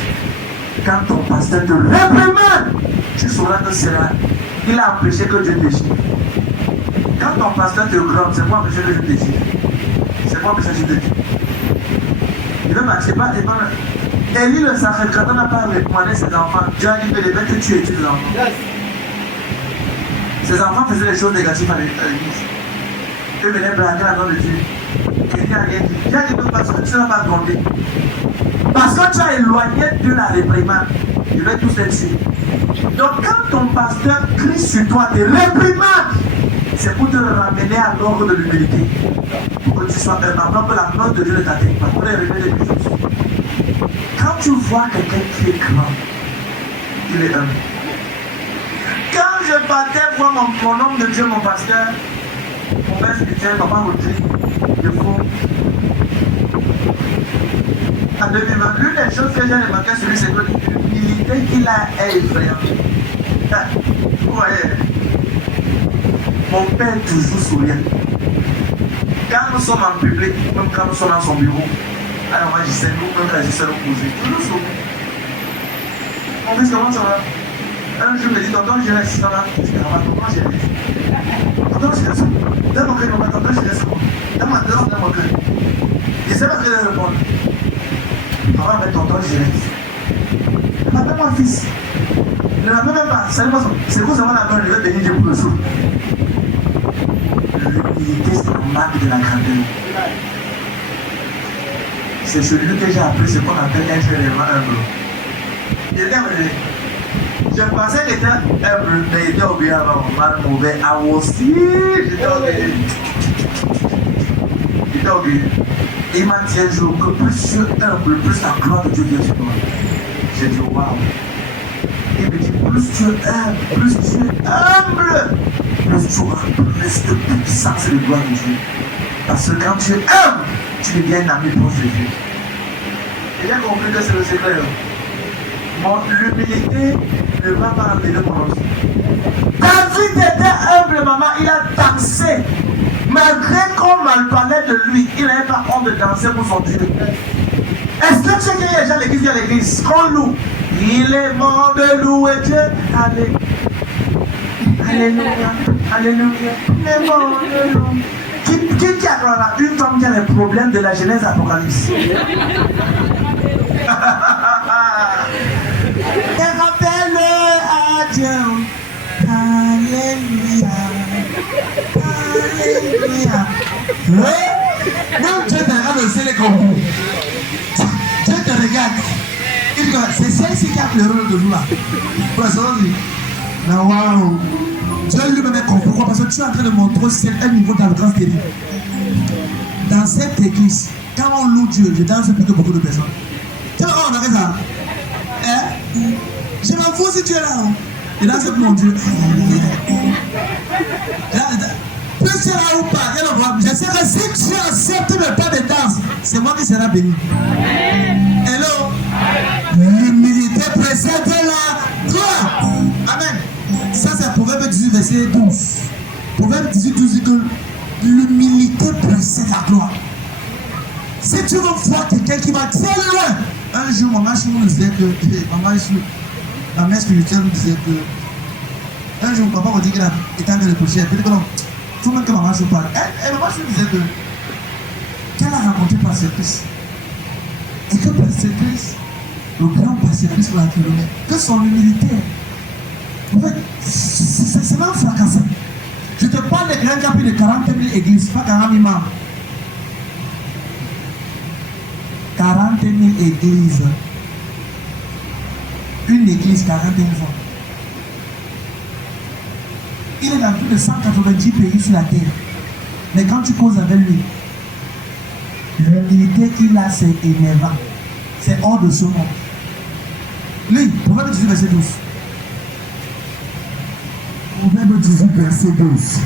Quand ton pasteur te réprimande, tu sauras que c'est là. Il a empêché que Dieu déchire. Quand ton pasteur te gronde, c'est pas empêcher que Dieu déchire. C'est pas empêcher que Dieu déchire. Il veut marcher pas. Élie le sacrificateur n'a pas réprimandé ses enfants. Dieu a dit que les bêtes tuent et tuent les enfants. Ses enfants faisaient des choses négatives à l'église. Eux venaient braquer la nom de Dieu. Élie a rien dit. Dieu a dit que parce que tu ne l'as pas grondé. Parce que tu as éloigné de la réprimande, il va tous les tuer. Donc quand ton pasteur crie sur toi, te réprimande, c'est pour te ramener à l'ordre de l'humilité. Pour que tu sois avant que la main de Dieu ne t'atteigne pas. Pour les révéler des choses. Quand tu vois quelqu'un qui est grand, il est humble. Quand je partais voir mon homme de Dieu, mon pasteur, mon père spirituel, papa Rodri, de faux. En 2020, l'une des choses que j'ai remarqué sur lui, c'est que l'humilité qu'il a est effrayante. Vous voyez, mon père est toujours souriant. Quand nous sommes en public, même quand nous sommes dans son bureau, alors moi je sais, nous, même quand je sais nous poser, toujours souriant. Mon fils, comment ça va? Un jour, il me dit, tonton, je reste, ça va? Je dis, tonton, je reste. Tonton, je reste. Dans mon cœur, tonton, je reste. Dans ma dehors, dans mon cœur. Je ne sais pas que je vais répondre. Papa, avec tonton, je reste. Papa, mon fils. Ne l'appelle même pas. C'est vous avoir la main, je vais bénir Dieu pour le jour. L'humilité, c'est une marque de la grandeur. C'est celui que j'ai appris ce qu'on appelle être réellement humble. Je pensais qu'il était humble, mais il était obéi avant mal mauvais. Ah aussi, j'étais obéi. Il était obéi. Et il m'a dit un jour que plus je suis humble, plus la gloire de Dieu vient sur moi. J'ai dit waouh. Il me dit plus tu es humble, plus tu auras plus de puissance et de gloire de Dieu. Parce que quand tu es humble, tu deviens un ami proche de Dieu. J'ai bien compris que c'est le secret. L'humilité ne va pas amener de bronze. David était humble, maman, il a dansé. Malgré qu'on mal parlait de lui, il n'avait pas honte de danser pour son Dieu. Est-ce que tu sais qu'il y a des gens à l'église, il y a l'église, qu'on loue. Il est mort de louer Dieu. Allez. Alléluia. Alléluia. Il est mort de louer. Qui a là une femme qui a les problèmes de la Genèse Apocalypse? Et rappelle à Dieu. Alléluia. Alléluia. Même Dieu te regarde aussi les concours. Dieu te regarde. Il dit c'est celle-ci qui a pleuré de nous là. Waouh. Dieu lui-même est compris. Pourquoi? Parce que tu es en train de montrer aussi un niveau d'arrogance terrible. Dans cette église, quand on loue Dieu, je danse plutôt beaucoup de personnes. Tu vois comment on arrive ça? Je m'en fous si tu es là. Je danse pour mon Dieu. Plus tu es là ou pas, je sais que si tu acceptes le pas de danse, c'est moi qui serai béni. Hello? L'humilité précède la gloire. Amen. Ça, c'est Proverbe 18, verset 12. Proverbe 18, 12 dit que l'humilité précède la gloire. Si tu veux voir quelqu'un qui va très loin, un jour, maman nous disait que, ma mère spirituelle nous disait que, un jour, papa m'a dit qu'il était en train de prêcher. Elle dit que non, il faut même que maman parle. Et maman nous disait que, qu'elle a rencontré par Christ. Et que par Christ, le grand pasteur Christ pour la kilomètre, que son humilité, en fait, c'est même fracassant. Je te parle de quelqu'un qui a plus de 40 000 églises, pas 40 000 membres. 40 000 églises. Une église, 40 000 fois. Il est dans plus de 190 pays sur la terre. Mais quand tu causes avec lui, l'humilité qu'il a, c'est énervant. C'est hors de ce monde. Lui, Proverbe 18, verset 12. Proverbe 18, verset 12.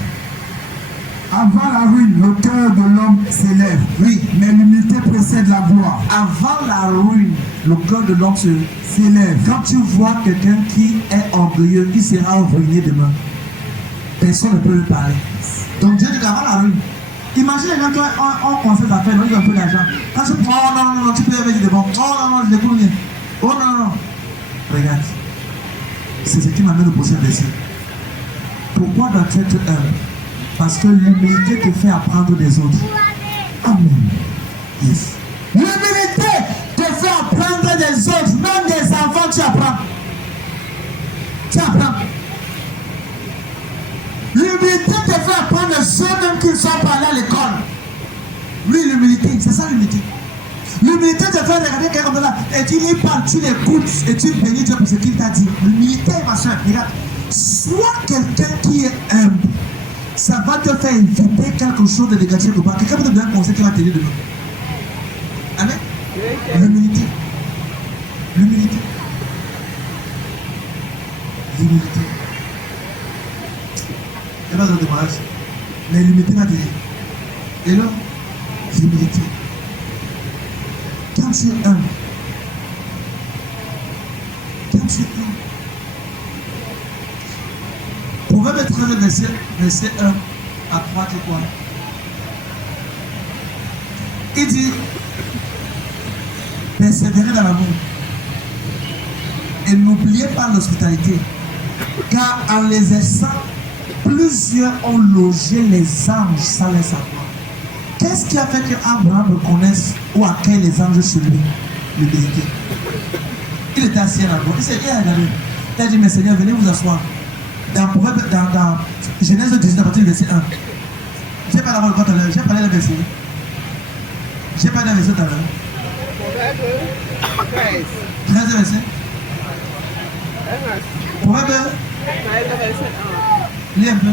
Avant la ruine, le cœur de l'homme s'élève. Oui, mais l'humilité précède la gloire. Avant la ruine, le cœur de l'homme s'élève. Quand tu vois quelqu'un qui est orgueilleux, qui sera ruiné demain, personne ne peut lui parler. Donc Dieu dit qu'avant la ruine, imagine les gens qui ont commencé à faire, ils ont un peu d'argent. Quand tu prends, oh non, tu peux dire bon, oh non, je ne découvre rien. Oh non, Regarde. C'est ce qui m'amène au prochain verset. Pourquoi dois-tu être humble? Parce que l'humilité te fait apprendre des autres. Amen. Yes. L'humilité te fait apprendre des autres. Même des enfants, tu apprends. Tu apprends. L'humilité te fait apprendre ceux même qui ne sont pas allés à l'école. Oui, l'humilité, c'est ça l'humilité. L'humilité te fait regarder quelqu'un comme là et tu lui parles, tu l'écoutes et tu bénis Dieu pour ce qu'il t'a dit. L'humilité, ma soeur, regarde. Sois quelqu'un qui est humble. Ça va te faire éviter quelque chose de négatif ou pas. Quelqu'un peut te donner un conseil qui va t'aider demain. Amen. L'humilité. L'humilité. L'humilité. Il n'y a pas de mariage. Mais l'humilité va t'aider. Et là, l'humilité. Quand tu es humble, quand tu es humble, Proverbe 13, verset 1 à 3, tu quoi? Il dit, persévérez dans l'amour et n'oubliez pas l'hospitalité, car en les exerçant, plusieurs ont logé les anges sans les savoir. Qu'est-ce qui a fait que Abraham reconnaisse ou accueille les anges sur lui? L'humilité. Il était assis à la porte. Il a regardé. Il a dit, mais Seigneur, venez vous asseoir. Dans Genèse 18, à partir du verset 1. Je n'ai pas parlé tout à l'heure. J'ai parlé le verset. J'ai parlé le verset tout à l'heure. 13 verset. Proverbe. Lis un peu.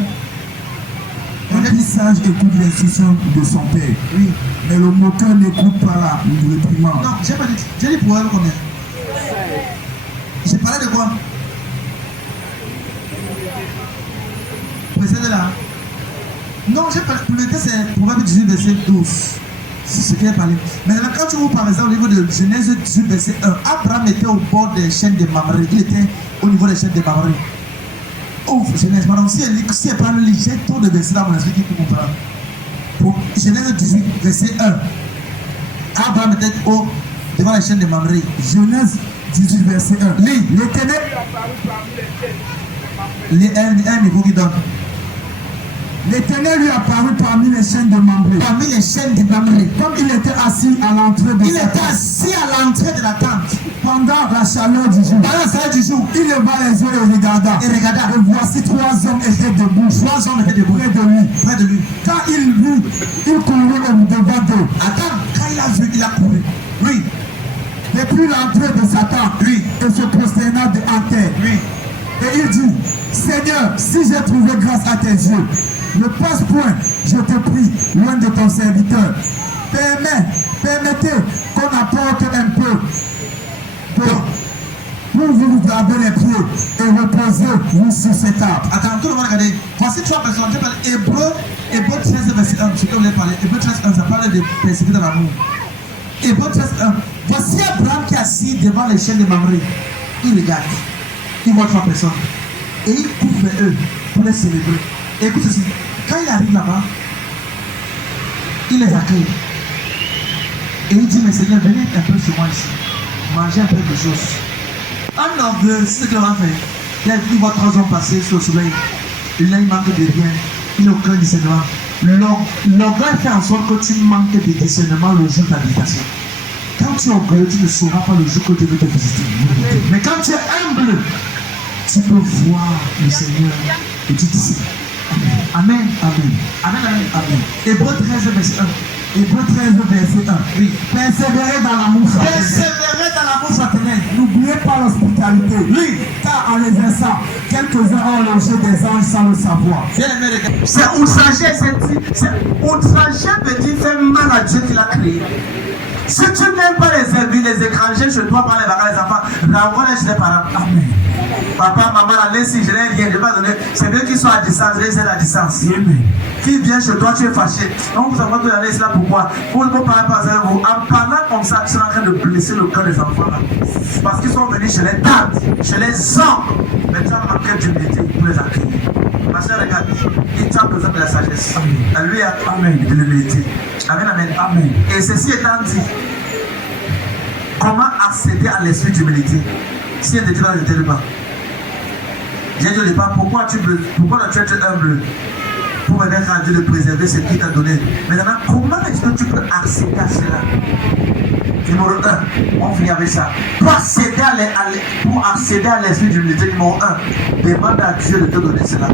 Un petit sage écoute l'instruction de son père. Oui. Mais le moqueur n'écoute pas la réprimande. Non, j'ai pas dit. J'ai dit Proverbe combien? J'ai parlé de quoi? Précédez là. Non, j'ai parlé. Pour le temps, c'est Proverbe 18, verset 12. C'est ce qu'il a parlé. Maintenant, quand tu vois par exemple au niveau de Genèse 18, verset 1, Abraham était au bord des chaînes de Mamré. Il était au niveau des chaînes de Mamré. Oh, Genèse, madame, si elle prend le lit, j'ai trop de versets dans mon esprit qui peut comprendre. Pour Genèse 18, verset 1, Abraham était devant les chaînes de Mamré. Genèse 18, verset 1. Lis, l'Éternel. Un niveau qui donne. L'Éternel lui apparut parmi les chaînes de Mamré. Parmi les chaînes de Mamré. Comme il était assis à l'entrée de Il était assis à l'entrée de la tente. pendant la chaleur du jour. Pendant la chaleur du jour. Il leva les yeux et regarda. Et regarda. Et voici 3 hommes étaient debout. 3 hommes étaient debout. Près de lui. Près de lui. Quand il vit, il courut au-devant d'eux. Attends, quand il a vu, il a couru. Oui. Depuis l'entrée de Satan. Oui. Et se prosterna en terre. Oui. Et il dit, Seigneur, si j'ai trouvé grâce à tes yeux, ne passe point, je te prie, loin de ton serviteur. Permettez qu'on apporte un peu d'eau pour vous laver les pieds et reposer-vous sur cette arbre. Attends, tout le monde regarde. Voici 3 personnes. Je parle Hébreu 13, verset 1. Ce que vous voulez parler. Hébreu 13, 1, ça parle de persécuter dans l'amour. Hébreu 13, 1. Voici Abraham qui est assis devant les chaînes de Mamré. Il regarde. Il voit 3 personnes. Et il court vers eux pour les célébrer. Et écoute ceci. Quand il arrive là-bas, il les accueille. Et il dit, mais Seigneur, venez un peu chez moi ici. Mangez un peu de choses. Un homme, c'est ce qu'il va faire. Il voit 3 hommes passer sur le soleil. Et là, il manque de rien. Il n'a aucun discernement. L'orgueil fait en sorte que tu manques de discernement le jour d'habitation. Quand tu es orgueilleux, tu ne sauras pas le jour que Dieu veut te visiter. Mais quand tu es humble, tu peux voir le Seigneur et tu dis Amen, Amen, Amen, Amen, Amen. Hébreu 13, verset 1. Hébreu 13, verset 1. Oui. Persévérez dans l'amour fraternel. Persévérez dans l'amour fraternel. N'oubliez pas l'hospitalité. Oui. Car en l'exerçant, quelques-uns ont logé des anges sans le savoir. C'est outrager, outrager veut dire faire mal à Dieu qui l'a créé. Si tu n'aimes pas les étrangers chez toi, par les vacances, les enfants, renvoie-les chez les parents. Amen. Papa, maman, laisse-y, je n'ai rien, je vais pas donner. C'est bien qu'ils soient à distance, je laisse à distance. Amen. Qui vient chez toi, tu es fâché. Donc vous savez que la laisse là, pourquoi? Pour ne pas parler par vous. En parlant comme ça, tu es en train de blesser le cœur des enfants là. Parce qu'ils sont venus chez les tantes, chez les hommes. Mais tu as manqué d'humilité pour les accueillir. Ma soeur, regarde, il t'a besoin de la sagesse. Elle lui a Amen de l'humilité. Amen, Amen, Amen. Et ceci étant dit, Comment accéder à l'esprit d'humilité? Si elle était là, elle n'était pas. J'ai dit au départ, pourquoi tu es humble? Pour permettre à Dieu de préserver ce qu'il t'a donné. Maintenant, comment est-ce que tu peux accéder à cela? Numéro 1, on finit avec ça. Pour accéder à l'esprit d'humilité, numéro 1, demande à Dieu de te donner cela.